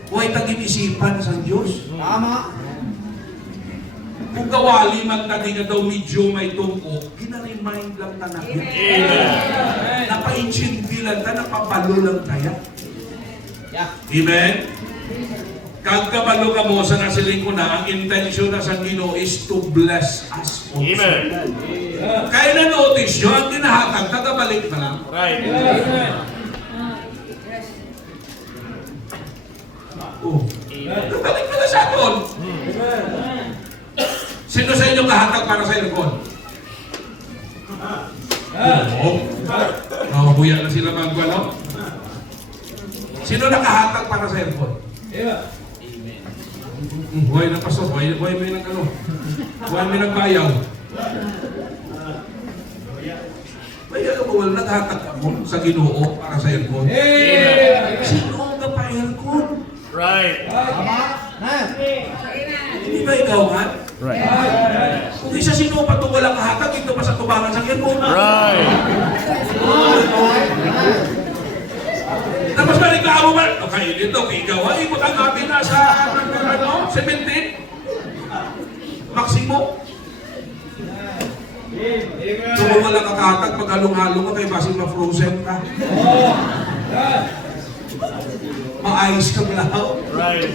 Huwag tag-inisipan sa Diyos. Tama. Kung kawali man tadi nga daw medyo may tungko, ginaremind lang ta na yun. Amen. Napaintindi lang ta, napapalo lang tayo. Yeah. Amen? Kagkabalo ka mo sa nasiling ko na, ang intention na sa Ginoo is to bless us also. Amen. Kaya na-notice nyo, ang ginahatag, tagabalik na lang. Right. Oh. Tagabalik na lang sa aton. Sino sa inyo kahatag para sa aircon? Oo. Nakabuya na sila magwalo. Sino nakahatag para sa aircon? Huwag na pasok, huwag may nag-ano. Huwag may nagbayaw. May wala naghatag mo sa Ginoo para sa aircon. Sino ang nagpa-aircon? Right. Hindi ba ikaw nga? Right. Kung isa sino pa itong walang kahatag, ito pa sa tubangan sa aircon. Right. Tapos reklamo ba? Okay, dito, ikaw ay matagabi na sa sementin. Maximo. Kung wala kakatag, pag halong-halong ka, kaya basi ma-frozen ka. Ma-ice ka malaw. Right.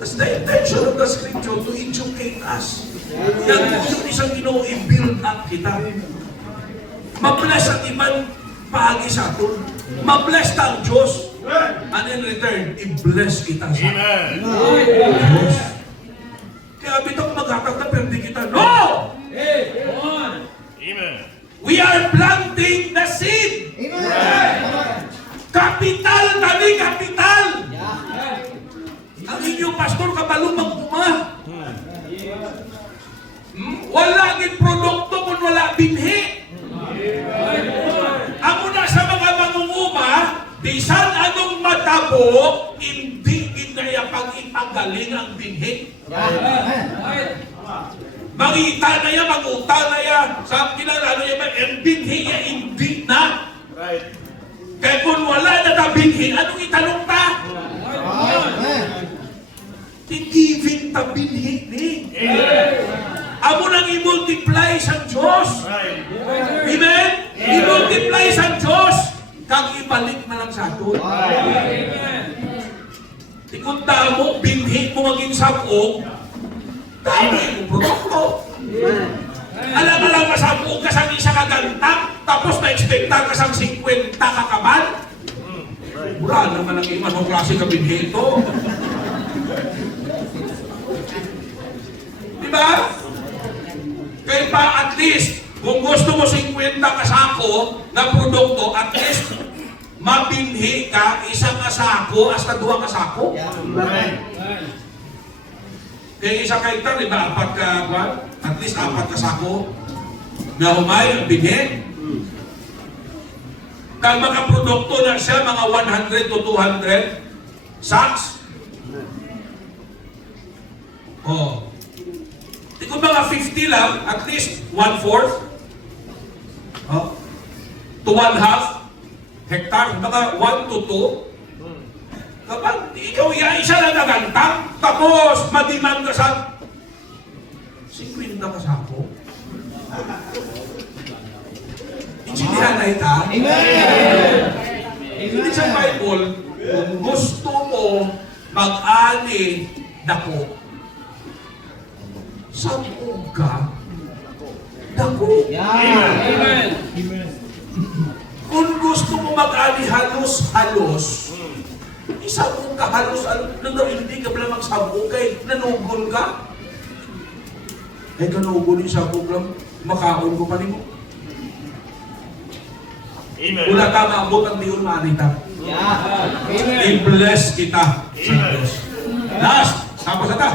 That's the intention of the scripture to educate us. Yan po yung isang Ginoo, i-build up kita. Ma-bless ang ibang bahagi sa atin. Ma-bless ang Diyos. And in return, i-bless kita sa Amen. Diyos. Kaya bitong maghatag na pero di kita, no! Amen. We are planting the seed. Kapital tani, kapital. Ang inyong pastor kabalo magpuma. Wala gid produkto kung wala binhi. Amo na sa mga mangunguma, bisan anong matabo, hindi ginayapang ipagaling ang binhi. Mangita na yan, mag-uta na yan, sa kinalano yan, ang binhi yan, hindi na. Right. Kaya kung wala na na binhi, anong itanong ta? Giving ta binhi ni. Amo nang i-multiply sa Diyos. Right. Amen? I-multiply sa Diyos. Kag ibalik na lang sa atin. Tikunda mo, binhi mo maging sabog, dami mo produkto. Alam masabog ka sa isa kagantak, tapos na-expecta ka sa 50 kakabal. Wala naman ang anong klase ka binhi ito. Diba? Kaya pa at least, kung gusto mo 50 kasako na produkto, at least mabinhi ka isang kasako hasta 2 kasako. Kaya isang hektar, di ba? 4 ka, at least 4 kasako na humay ang binhi. Kang mga produkto na siya, mga 100 to 200 sacks. Oh. Kung mga 50 lang, at least 1/4 to 1/2 hectare, mga 1 to 2. Kapag ikaw isa lang nagantang, tapos madiman ka sa 50 ka sa ako. Intindihan na ita. Amen. Hindi sa Bible, kung gusto mo mag-ani dako, sabog ka, dako. Amen. Kung gusto mo mag-ani halos-halos, isabog ka halos-halos, nang hindi ka pala magsabog kay nanugol ka. Eh, kanugol yung sabog lang, makaon ko pa rin mo. Amen. Wala ka maabot ang diyon maanita. Amen. I-bless kita sa Diyos. Last, tapos na ta.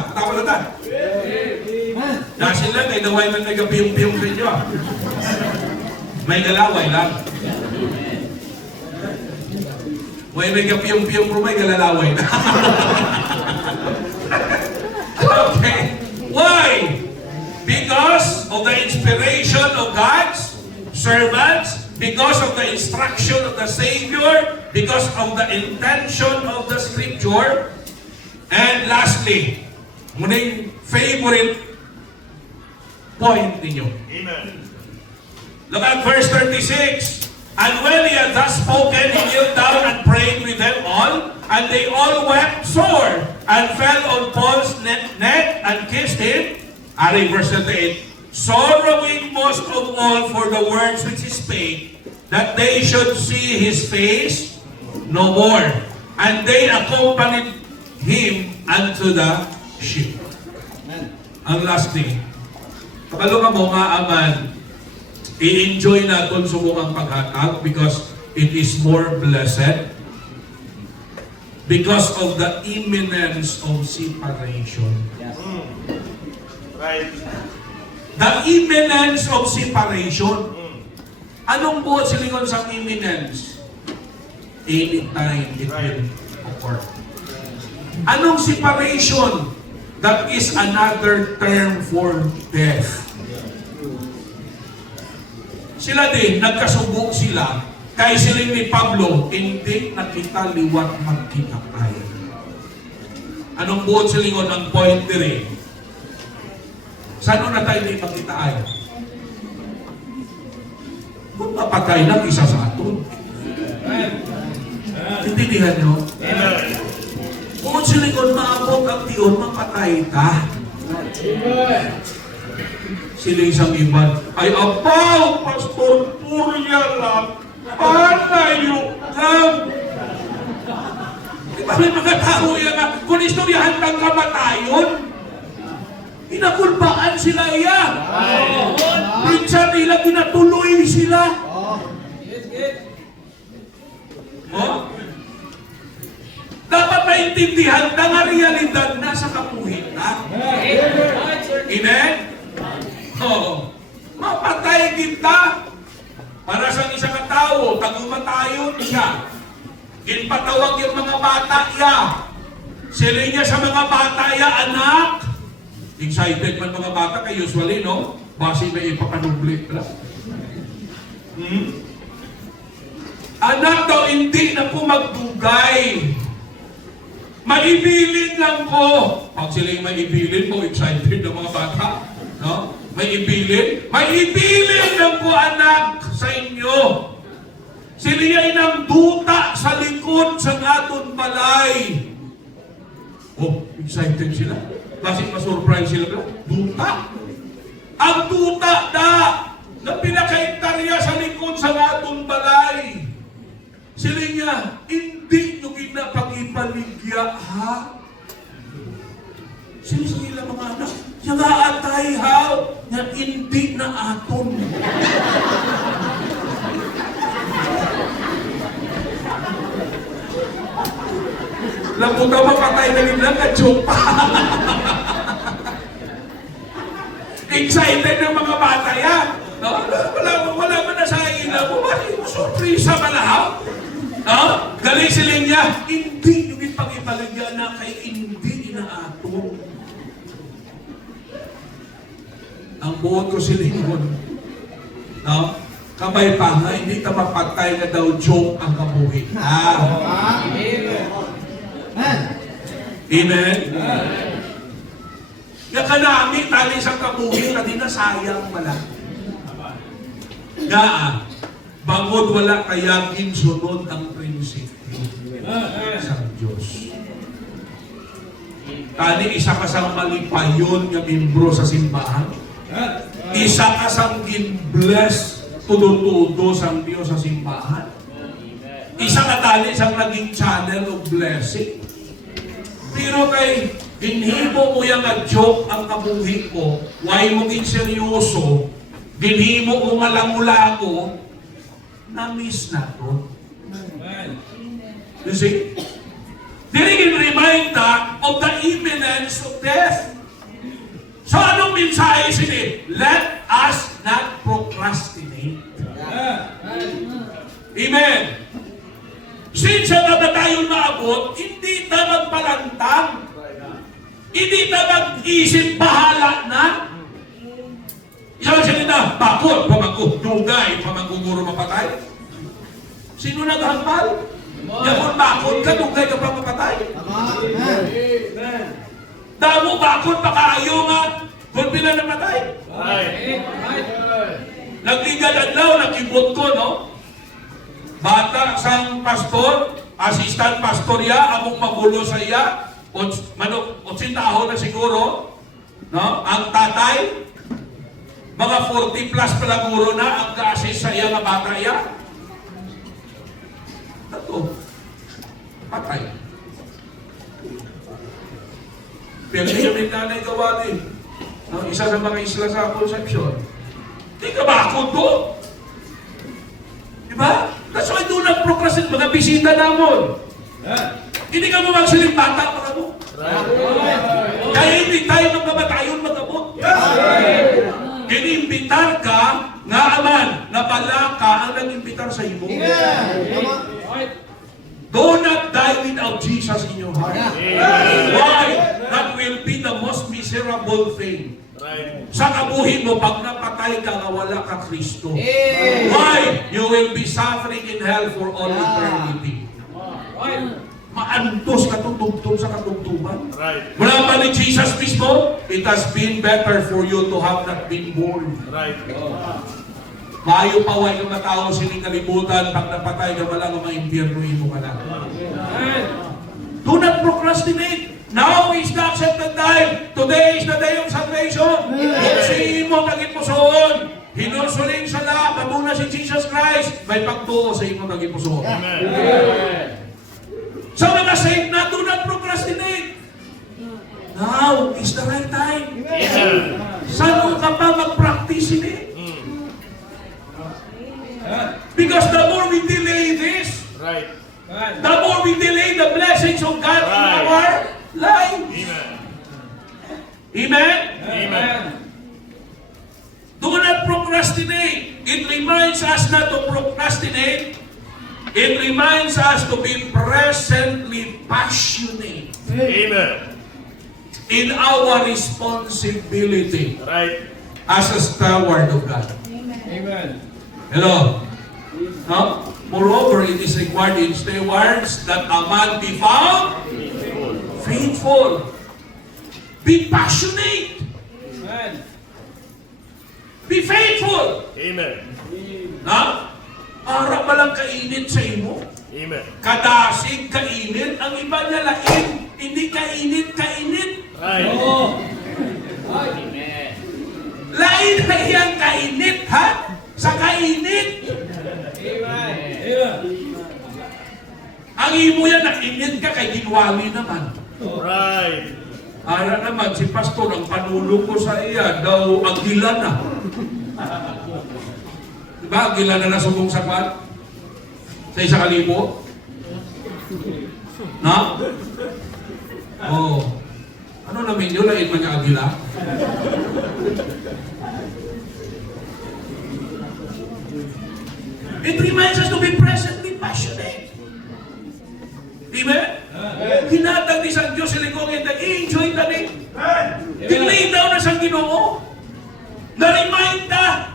Dahil lang, ay naway man nagapiyong-piyong sa inyo. May galaway lang. May nagapiyong-piyong pero may galalaway na. Okay. Why? Because of the inspiration of God's servants, because of the instruction of the Savior, because of the intention of the Scripture, and lastly, muning favorite point ninyo. Amen. Look at verse 36. And when he had thus spoken, he kneeled down and prayed with them all, and they all wept sore, and fell on Paul's neck and kissed him. Ari, verse 38. Sorrowing most of all for the words which he spake, that they should see his face no more. And they accompanied him unto the ship. Ang last thing, kapalo ka mo nga aman, i-enjoy natin subukang paghatag because it is more blessed because of the imminence of separation. Right. The imminence of separation. Anong buot silingon sa imminence? Anytime it will occur. Anong separation? That is another term for death. Sila din, nagkasubo sila, kay siling ni Pablo, hindi nakita liwat magkita tayo. Anong buot silingon ang point dire? Saan na tayo hindi magkita tayo? Kung mapatay lang isa sa aton. Intindihan nyo? Amen. Kung silingon maabot ang tiyon, mapatay ka. Sila isang iban, ay abaw, Pastor, purya lang, panayo lang. Di ba may mga tao yan nga, kung istoryahan kang kamatayon, pinakulbaan sila yan. Minsan nila pinatuloy sila. Oh? Dapat maintindihan na nga realidad na sa kapuhin na. Amen? Oo. Mapatay kita. Para sa isang katao, tagumatayon siya. Ginpatawag yung mga bata ya. Sila niya sa mga bata ya, anak. Excited man mga bata kay usually, no? Basi may ipapanublit. Anak daw, hindi na po magdugay. Maibilin lang ko. Pag sila yung maibilin mo, excited ng mga bata. No? Maibilin? Maibilin lang ko, anak, sa inyo. Sila yung duta sa likod sa aton balay. Oh, excited sila. Kasi ma-surprise sila ba? Duta. Ang duta na pinakaintarya sa likod sa atong balay. Sila niya, hindi nyo ginapag-ipaligya, ha? Sila mga anak, yung aatay, ha? Na hindi na aton. Laputa mapatay na rin lang, ka-joke pa. Excited ng mga bata yan. No? Wala man na sa ilaw mo. Bakit mo surpresa ba lahat? No? Galing sila niya, hindi yung ipag-ipaligyan na kay hindi inaato. Ang buod ko sila yun. No? Kamay pa nga, hindi ka mapatay na daw joke ang kabuhi. Amen? Nga kanami, tali sa kabuhi, na di na sayang pala. Nga, bangod wala kaya ginsunod ang prinsipyo sa Diyos. Tali, isa ka sa malipayon nga membro sa simbahan. Isa ka sa gin-bless tudo-tudo sa Diyos sa simbahan. Isa ka tali sa naging channel of blessing. Pero kay ginhimo mo yung joke ang kabuhi ko, why mo ging seryoso, ginhimo ko malamula-ko, na-miss na to. You see? Dili gin remind ta of the imminence of death. So anong mensahe sini? Let us not procrastinate. Amen. Since na ba tayo naabot, hindi na magpalantang. Hindi na mag-isip bahala na. Isang salita, bakod, pamangko, dugay, pamangkuguro mapatay. Sino naghampal? Yakon bakod ka, dugay ka pa mapatay. Damo bakod, pakaayo nga, kung pila napatay. Nagligad daw, nakibot ko, no? Bata sang pastor, assistant pastor ya, among magulo sa iya, 80 taon na siguro, no? Ang tatay, mga 40 plus pala guro na, ang ka-assist sa iya nga bata ya. Ito, patay. Pero yung nanay gawa din, no? Isa sa mga isla sa Concepcion, di ka ba ako to? Diba? That's why do not procrastinate. Mga bisita namon. Hindi ka mo magsiling bata para mo. Kaya hindi tayo magkabatayon magabot. Inimbitar ka, nga aman, napala ka ang nag-imbitar sa imo. Do not die without Jesus in your heart. Why? That will be the most miserable thing. Sa kabuhi mo, pag napatay ka, nga wala ka Kristo. Why? You will be suffering in hell for all eternity. Maantos ka tutugtog sa katugtuban. Wala ba ni Jesus mismo? It has been better for you to have not been born. Maayo pa wala kang matao sining kalibutan, pag napatay ka wala nga maimpyerno mo ka na. Do not procrastinate. Now is the accepted time. Today is the day of salvation. Kung mo nagipusoon, hinusuling sa lahat, mabuna si Jesus Christ, may pagtuo sa imo nagipusoon. Sa mga saved na, do not procrastinate. Now is the right time. Saan ka pa mag-practice ini? Because the more we delay this, the more we delay the blessings of God in our lives. Amen? Do not procrastinate. It reminds us not to procrastinate. It reminds us to be presently passionate in our responsibility as a steward of God. Hello? No? Moreover, it is required in stewards that a man be found faithful. Be passionate. Be faithful. Na? Para ba lang kainit sa imo? Kadasig kainit, ang iba niya lain. Hindi kainit. Right. Amen. Lain na iyang kainit, ha? Sa kainit. Amen. Ang imo yan, nakinit ka kay ginwali naman. Right. Ara naman, si pastor, ang panulong ko sa iya, daw agila na. Diba, agila na nasubong sa kwan? Sa 1,000? Na? Oh. Ano namin yun? Lain man niya agila? It reminds us to be presently passionate. Amen? Hinatag ni San Diyos siligongin na i-enjoy na ni. Dinlay daw na sa Ginoo. Na-remind na.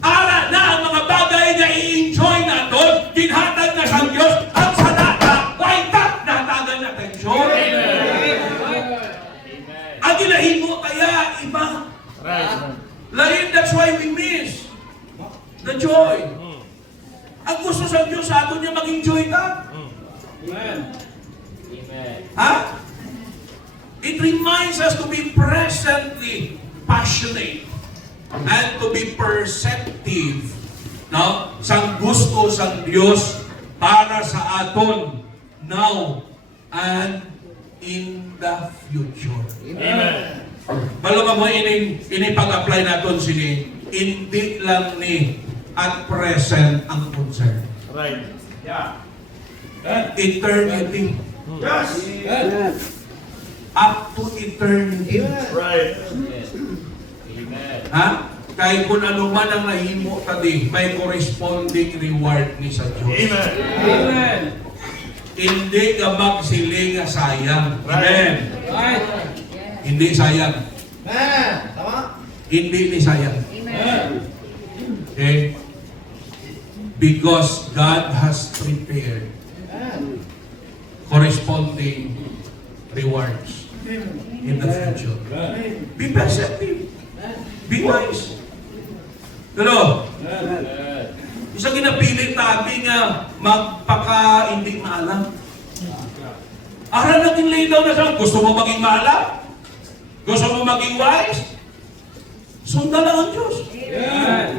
Ara na ang mga bagay na i-enjoy na doon. Ginhatag na sa Diyos. Ang sanata, waitat na hatagan na tensyon. Ang ginahimo kaya iba. Right. Lain, that's why we miss the joy. Ang gusto sa Diyos sa ato niya mag-enjoy ka. Amen. Ha? It reminds us to be presently passionate and to be perceptive, no? Sang gusto sang Dios para sa aton now and in the future. Amen. Balo ka mo ini pag-apply naton sini, hindi lang ni at present ang concern. Right. Eternity. Amen. Up to eternity. Right. Ha? Kahit kung ano man ang nahimo tadi, may corresponding reward ni sa Diyos. Amen. Amen. Hindi ka magsiling nga sayang. Amen. Right. Hindi sayang. Hindi ni sayang. Amen. Okay? Because God has prepared corresponding rewards in the future. Be perceptive. Be wise. Pero, isa ginapilit natin nga magpaka hindi maalam. Aral natin lay down na siya. Gusto mo maging maalam? Gusto mo maging wise? Sundan lang ang Diyos. Amen.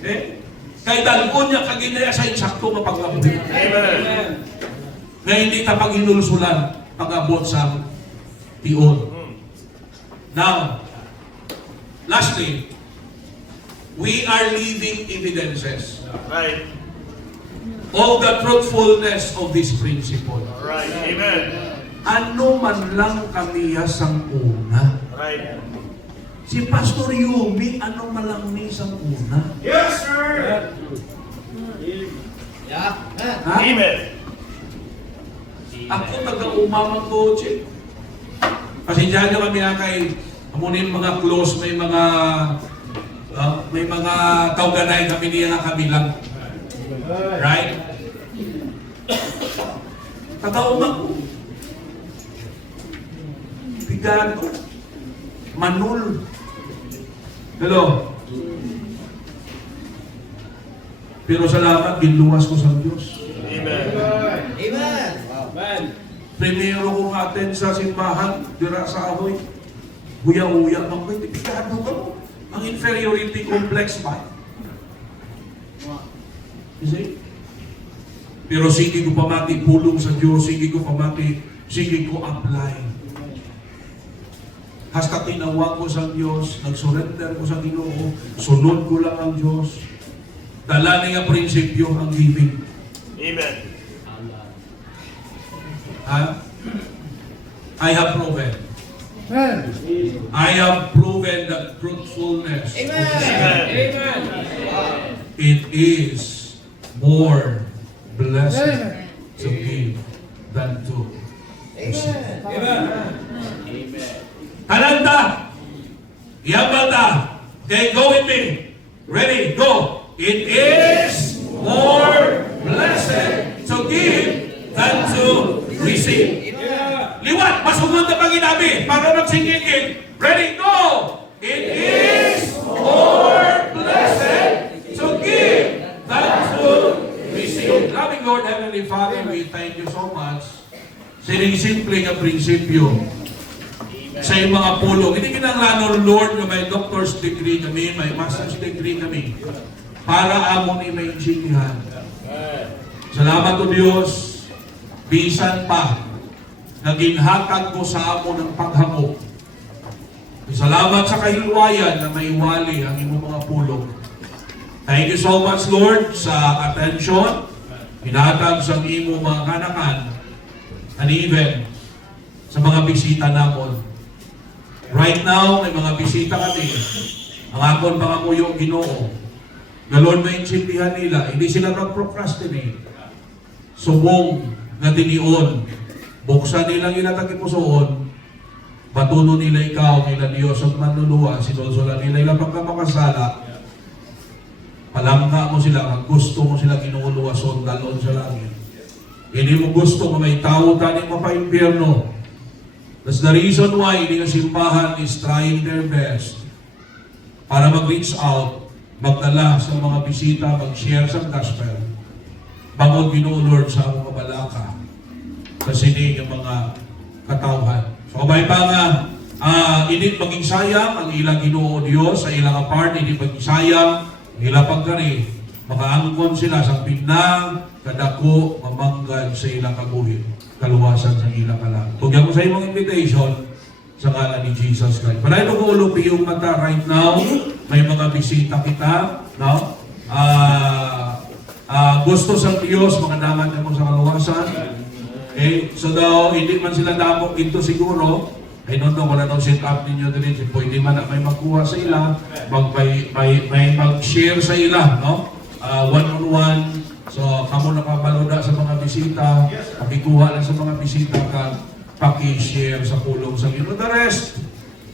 Okay? Kay dalgon niya kaginaya sa insakto mapag-abot. Amen. Na hindi tapag hinulsulan pag-abot sa tiyon. Now, lastly, we are living evidences Right. of the truthfulness of this principle. Right. Amen. Ano man lang kami sang una. Right. Si Pastor Yumi, ano man lang ni sang una. Yes, sir. Ha? Amen. Ako taga-umamang coach. Pasensyahan nyo kami kay amunin mga close, may mga kauganay kami niya nga kami lang. Right? Taga-umang ko. Bigano. Manul. Hello? Pero salamat, ginuwas ko sa Diyos. Amen. Amen. Primero kong aten sa simbahan, dira sa ahoy. Huya-huya ng may tipikado ka mo. Ang inferiority complex ba? You see? Pero sige ko pamati, pulong sa Diyos, sige ko pamati, sige ko apply. Hasta tinawag ko sa Diyos, nag-surrender ko sa Ginoo, sunod ko lang ang Diyos. Dala niya prinsipyo ang giving. Amen. I have proven. I have proven the truthfulness. Amen. It is more blessed to give than to receive. Talanta! Yabata! Okay, go with me. Ready, go. It is more blessed to give than to receive. Liwat, masugod na panginabi para magsingingin. Ready, go! It is more blessed to give than to receive. Loving Lord, Heavenly Father, we thank you so much Sining simple nga prinsipyo sa iyong mga pulong. Hindi kinanglanon, Lord, na may doctor's degree kami, may master's degree kami, para amon ay may insintihan. Salamat o Diyos, bisan pa, naginhatag ko sa amon ng paghango. Salamat sa kahilwayan na may wali ang iyong mga pulong. Thank you so much, Lord, sa attention, hinatag sa iyong mga kanakan, and even sa mga bisita namon. Right now, may mga bisita kami. Ang akon mga muyo Ginoo. Na Lord, maintindihan nila. Hindi sila mag-procrastinate. Subong na tinion. Buksan nilang ilatakipusoon. Patuno nila ikaw, nila Diyos at manluluwa. Sinulsulan nila ilang pagkamakasala. Palangka mo sila, kung gusto mo sila ginuuluwason dalon sa langit. Hindi mo gusto kung may tao taning mapaimpyerno. That's the reason why hindi nga simbahan is trying their best para mag-reach out, magdala sa mga bisita, mag-share sa gospel. Bangod Ginoo Lord sa mga balaka kasi hindi yung mga katawhan. So kabay pa nga, hindi maging sayang ang ilang Ginoo Diyos sa ilang apart, hindi maging sayang ang ilang pagkari. Makaangkon sila sa pinang, kadako, mamanggad sa ilang kaguhin. Kaluwasan sa ilang kalang. Tugyan ko sa iyong invitation sa ngalan ni Jesus Christ. Panay ko ulupi yung mata right now. May mga bisita kita. No? Gusto sa Diyos, mga daman mo sa kaluwasan. Okay? So daw, hindi man sila damo ito siguro. I don't know, wala daw set up ninyo din. Pwede man na may magkuha sa ila. May mag-share sa ila. No? One-on-one. So, kamo nakabaluda sa mga bisita, pakikuha lang sa mga bisita ka, paki-share sa pulong sa Ginoo. The rest,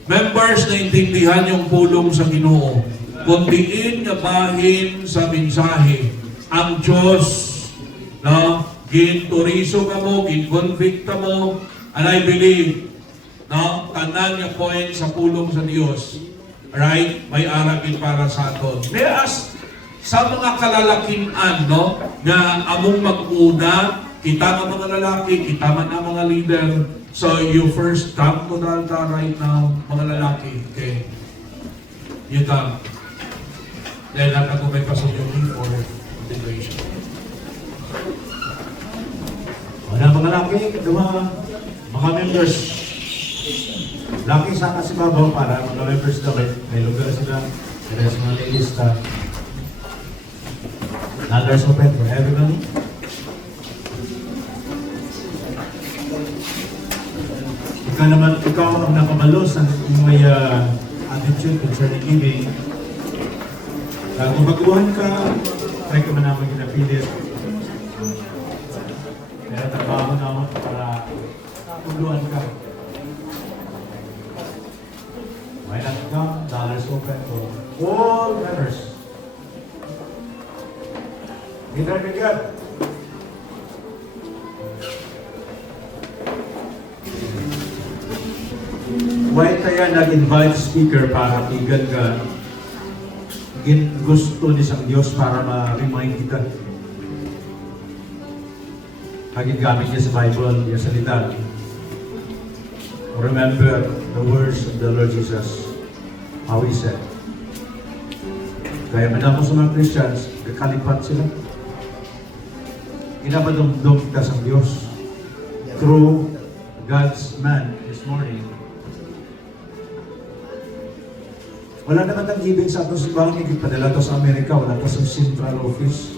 members na intindihan yung pulong sa Ginoo. Kundiin nga bahin sa mensahe. Ang Diyos, no? Ginturiso ka mo, ginconvicta mo, and I believe, no? Tanan nga point sa pulong sa Diyos. Right? May arapin para sa aton. May ask, sa mga kalalakinan, no, na among mag-una, kita ng mga lalaki, kita man ang mga leader. So, you first come to the altar right now, mga lalaki, okay? You come. Then, ako may pasok-yung for integration. Wala mga laki, mga members. Laki sa kasi babaw para mga members na may lugar sila. Kaya sa mga lilista. Others open for everybody. Ikaw ang nakamalos ang may attitude concerning giving. Kung magbuhan ka, try ka man naman ginapilit. Kaya trabaho naman para magbuhan ka. Why not come? Dollars open for all members. Leader ni God. Why tayo nag-invite speaker para tigan ka? Gusto ni sang Diyos para ma-remind kita. Hagin gamit niya sa Bible, niya salita. Remember the words of the Lord Jesus, how He said. Kaya man ako sa mga Christians, kakalipat sila. Inapadumdum ka sa Diyos through God's man this morning. Wala naman ang giving sa atong simbahan, hindi padala to sa Amerika, wala to sa central office.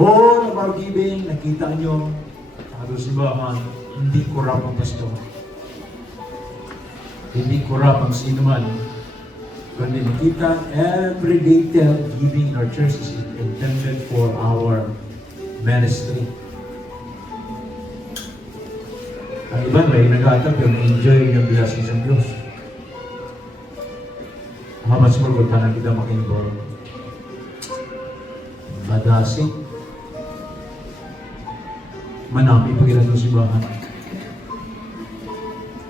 All of our giving, nakita nyo sa atong simbahan, hindi kurap ang pastor. Hindi kurap ang sino man. Kundi nakita, every detail giving in our church is intended for our ministry. Ang iba may nag-aatap yung enjoy yung blessings ng Diyos. How much more good pa na kita makinvolve? Badasing. Manami pag ilan ng simbahan.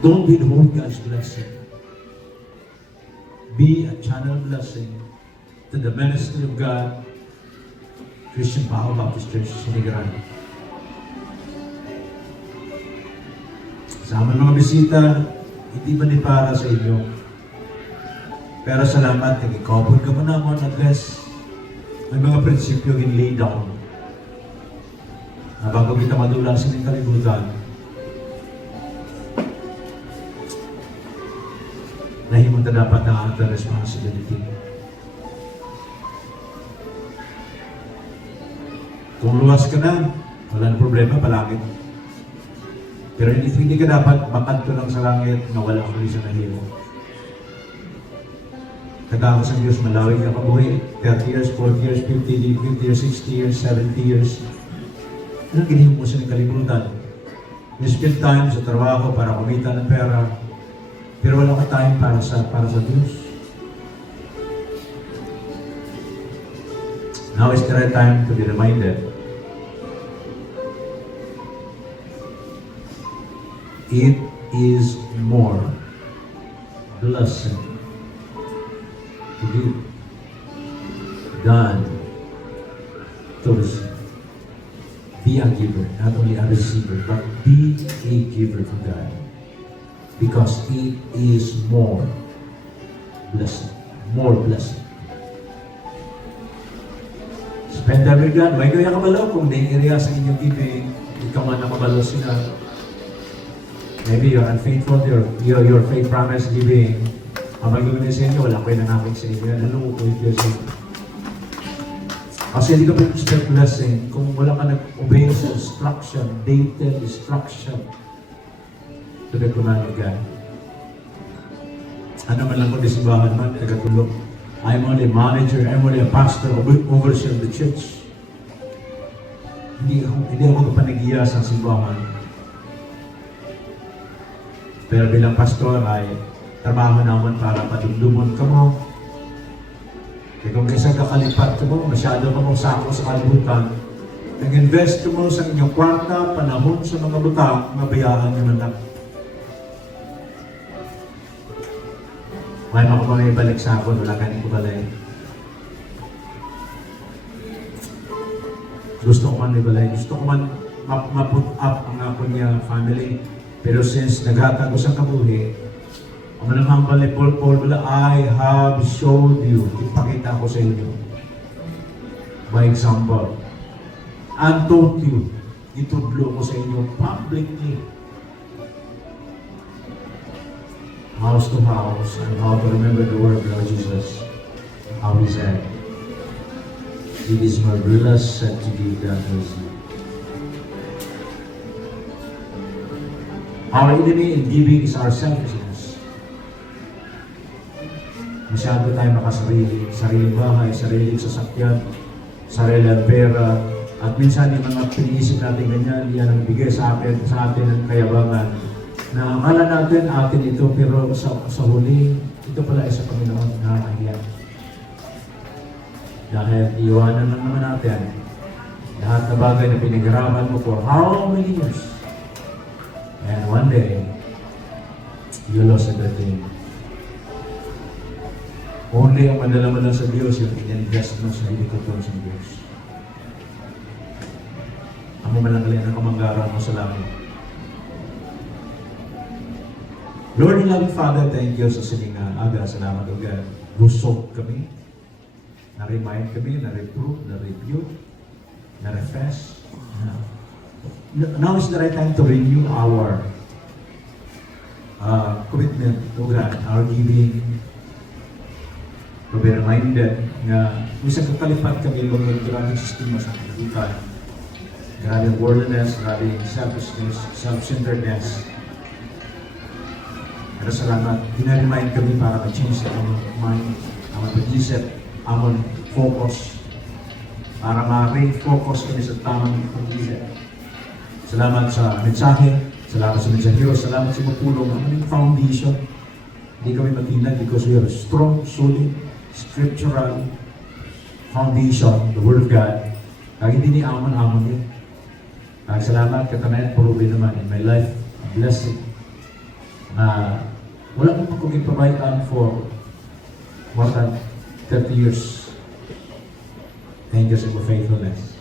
Don't withhold God's blessing. Be a channel blessing to the ministry of God, Christian Power Baptist Church, Sinigaran. Sa aming mga bisita, hindi ba ni para sa inyo? Pero salamat, nag-cover ka mo naman at least may mga prinsipyo in lay down na bago kita madula sa inyong kalibutan, nahimong na dapat ang ating responsibility. Kung luwas ka na, walang problema, palangit. Pero hindi ka dapat makanto lang sa langit na wala kang sa nahimo. Tagako sa Diyos, malawig ka pabuhay. 30 years, 40 years, 50 years, 60 years, 70 years. Anong ginihim mo sa kalimutan? You spend time sa trabaho para kumita ng pera, pero wala ka time para sa Diyos. Now is the right time to be reminded. It is more blessed to give than to receive. Be a giver, not only a receiver, but be a giver to God. Because it is more blessed. More blessed. Spend time with God. May kaya kabalo kung nai-area sa inyong giving, ikaw man na kabalo sila. Maybe you're unfaithful to your faith promise giving. Ang magiging sa inyo, wala ko yung nanakit sa inyo. Ano ko yung Diyos inyo? Kasi hindi ka pa expect blessing kung wala ka nag-obey sa instruction, dated instruction to the command of God. Ano man lang ko di simbahan man, tagatulog. I'm only a manager, I'm only a pastor, overseer of the church. Hindi ako kapanagiya sa simbahan. Pero bilang pastor ay trabaho naman para padumdumon ka mo. Kaya kung isang kakalipat ka mo, masyado ka mo sako sa kalibutan, nag-invest ka mo sa inyong kwarta, panahon sa mga butang, mabayaan nyo na lang. May mga may balik sa ako, wala ka nang kubalay. Gusto ko man ibalay, gusto ko man ma-put up ang ako niya family. Pero since naghatag ko sa kabuhi, ang manang humble Paul, I have showed you, ipakita ko sa inyo. By example, and taught you, itudlo ko sa inyo publicly. House to house, and how to remember the word of Lord Jesus. How he said, it is my blessed to give that mercy. Our enemy in giving is our selfishness. Masyado tayo nakasarili, sariling bahay, sariling sasakyan, sariling pera, at minsan yung mga piniisip natin ganyan, yan ang bigay sa atin ng kayabangan. Na akala natin atin ito, pero sa huli, ito pala ay sa Panginoon na nakakahiya. Dahil iwanan lang naman natin lahat na bagay na pinaghirapan mo for how many years? And one day, you lost everything. Only ang madala mo lang sa Diyos, yung in-invest mo sa helikopter sa Diyos. Ang mamalanggalin ang kamanggaran mo sa langit. Lord and loving Father, thank you sa sining aga. Salamat o God. Busog kami. Na-remind kami, na-reprove, na-review, na-refresh. Now is the right time to renew our commitment to God, our giving. To be reminded na minsan kakalipat kami ng maraming sistema sa kalibutan. Maraming worldliness, maraming selfishness, self-centeredness. Pero salamat, pinaremind kami para ma-change sa aming mind, aming pag-isip, aming focus, para ma-refocus kami sa tamang pag-isip. Salamat sa mensahe, salamat sa mensahero, salamat sa magpulong ng aming foundation. Hindi kami matinag because we have a strong, solid, scriptural foundation, the Word of God. Kaya hindi ni amon-amon yun. Kaya salamat, katanayan, puro naman in my life, a blessing. Wala mo kong ipabayaan for more than 30 years. Thank you sa your faithfulness.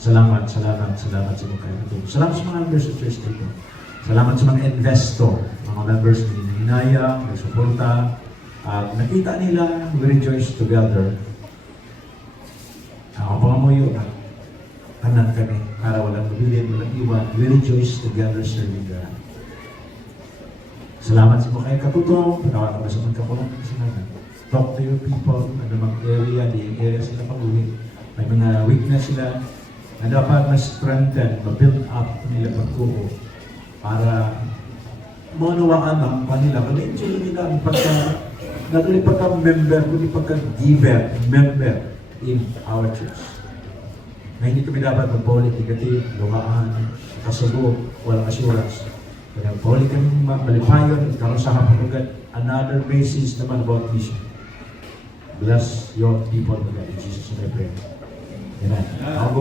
Salamat sa mga kayo. Salamat sa mga members of church dito. Salamat sa mga investor, mga members ni Hinaya, ng suporta. At nakita nila, we rejoice together. Ako pa mo yun, anan kami, para walang mabilin, walang iwan. We rejoice together serving God. Salamat sa mga kaya katutong, panawagan ka sa mga kapulang kasalanan. Talk to your people, ano mang area, di area sila pag-uwi. May mga weakness sila na dapat ma-strengthen, ma-build up nila pagkuho para maunawaan ang kanila. Ma-enjoy nila ang not only pagka-member, kundi pagka-giver, member in our church. Na hindi kami dapat mag-politikative, lumaan, kasubo, walang assurance. Kaya poli kami malipayon, karoon sa hapagugat, another basis naman about mission. Bless your people, God. In Jesus' name I pray. Amen.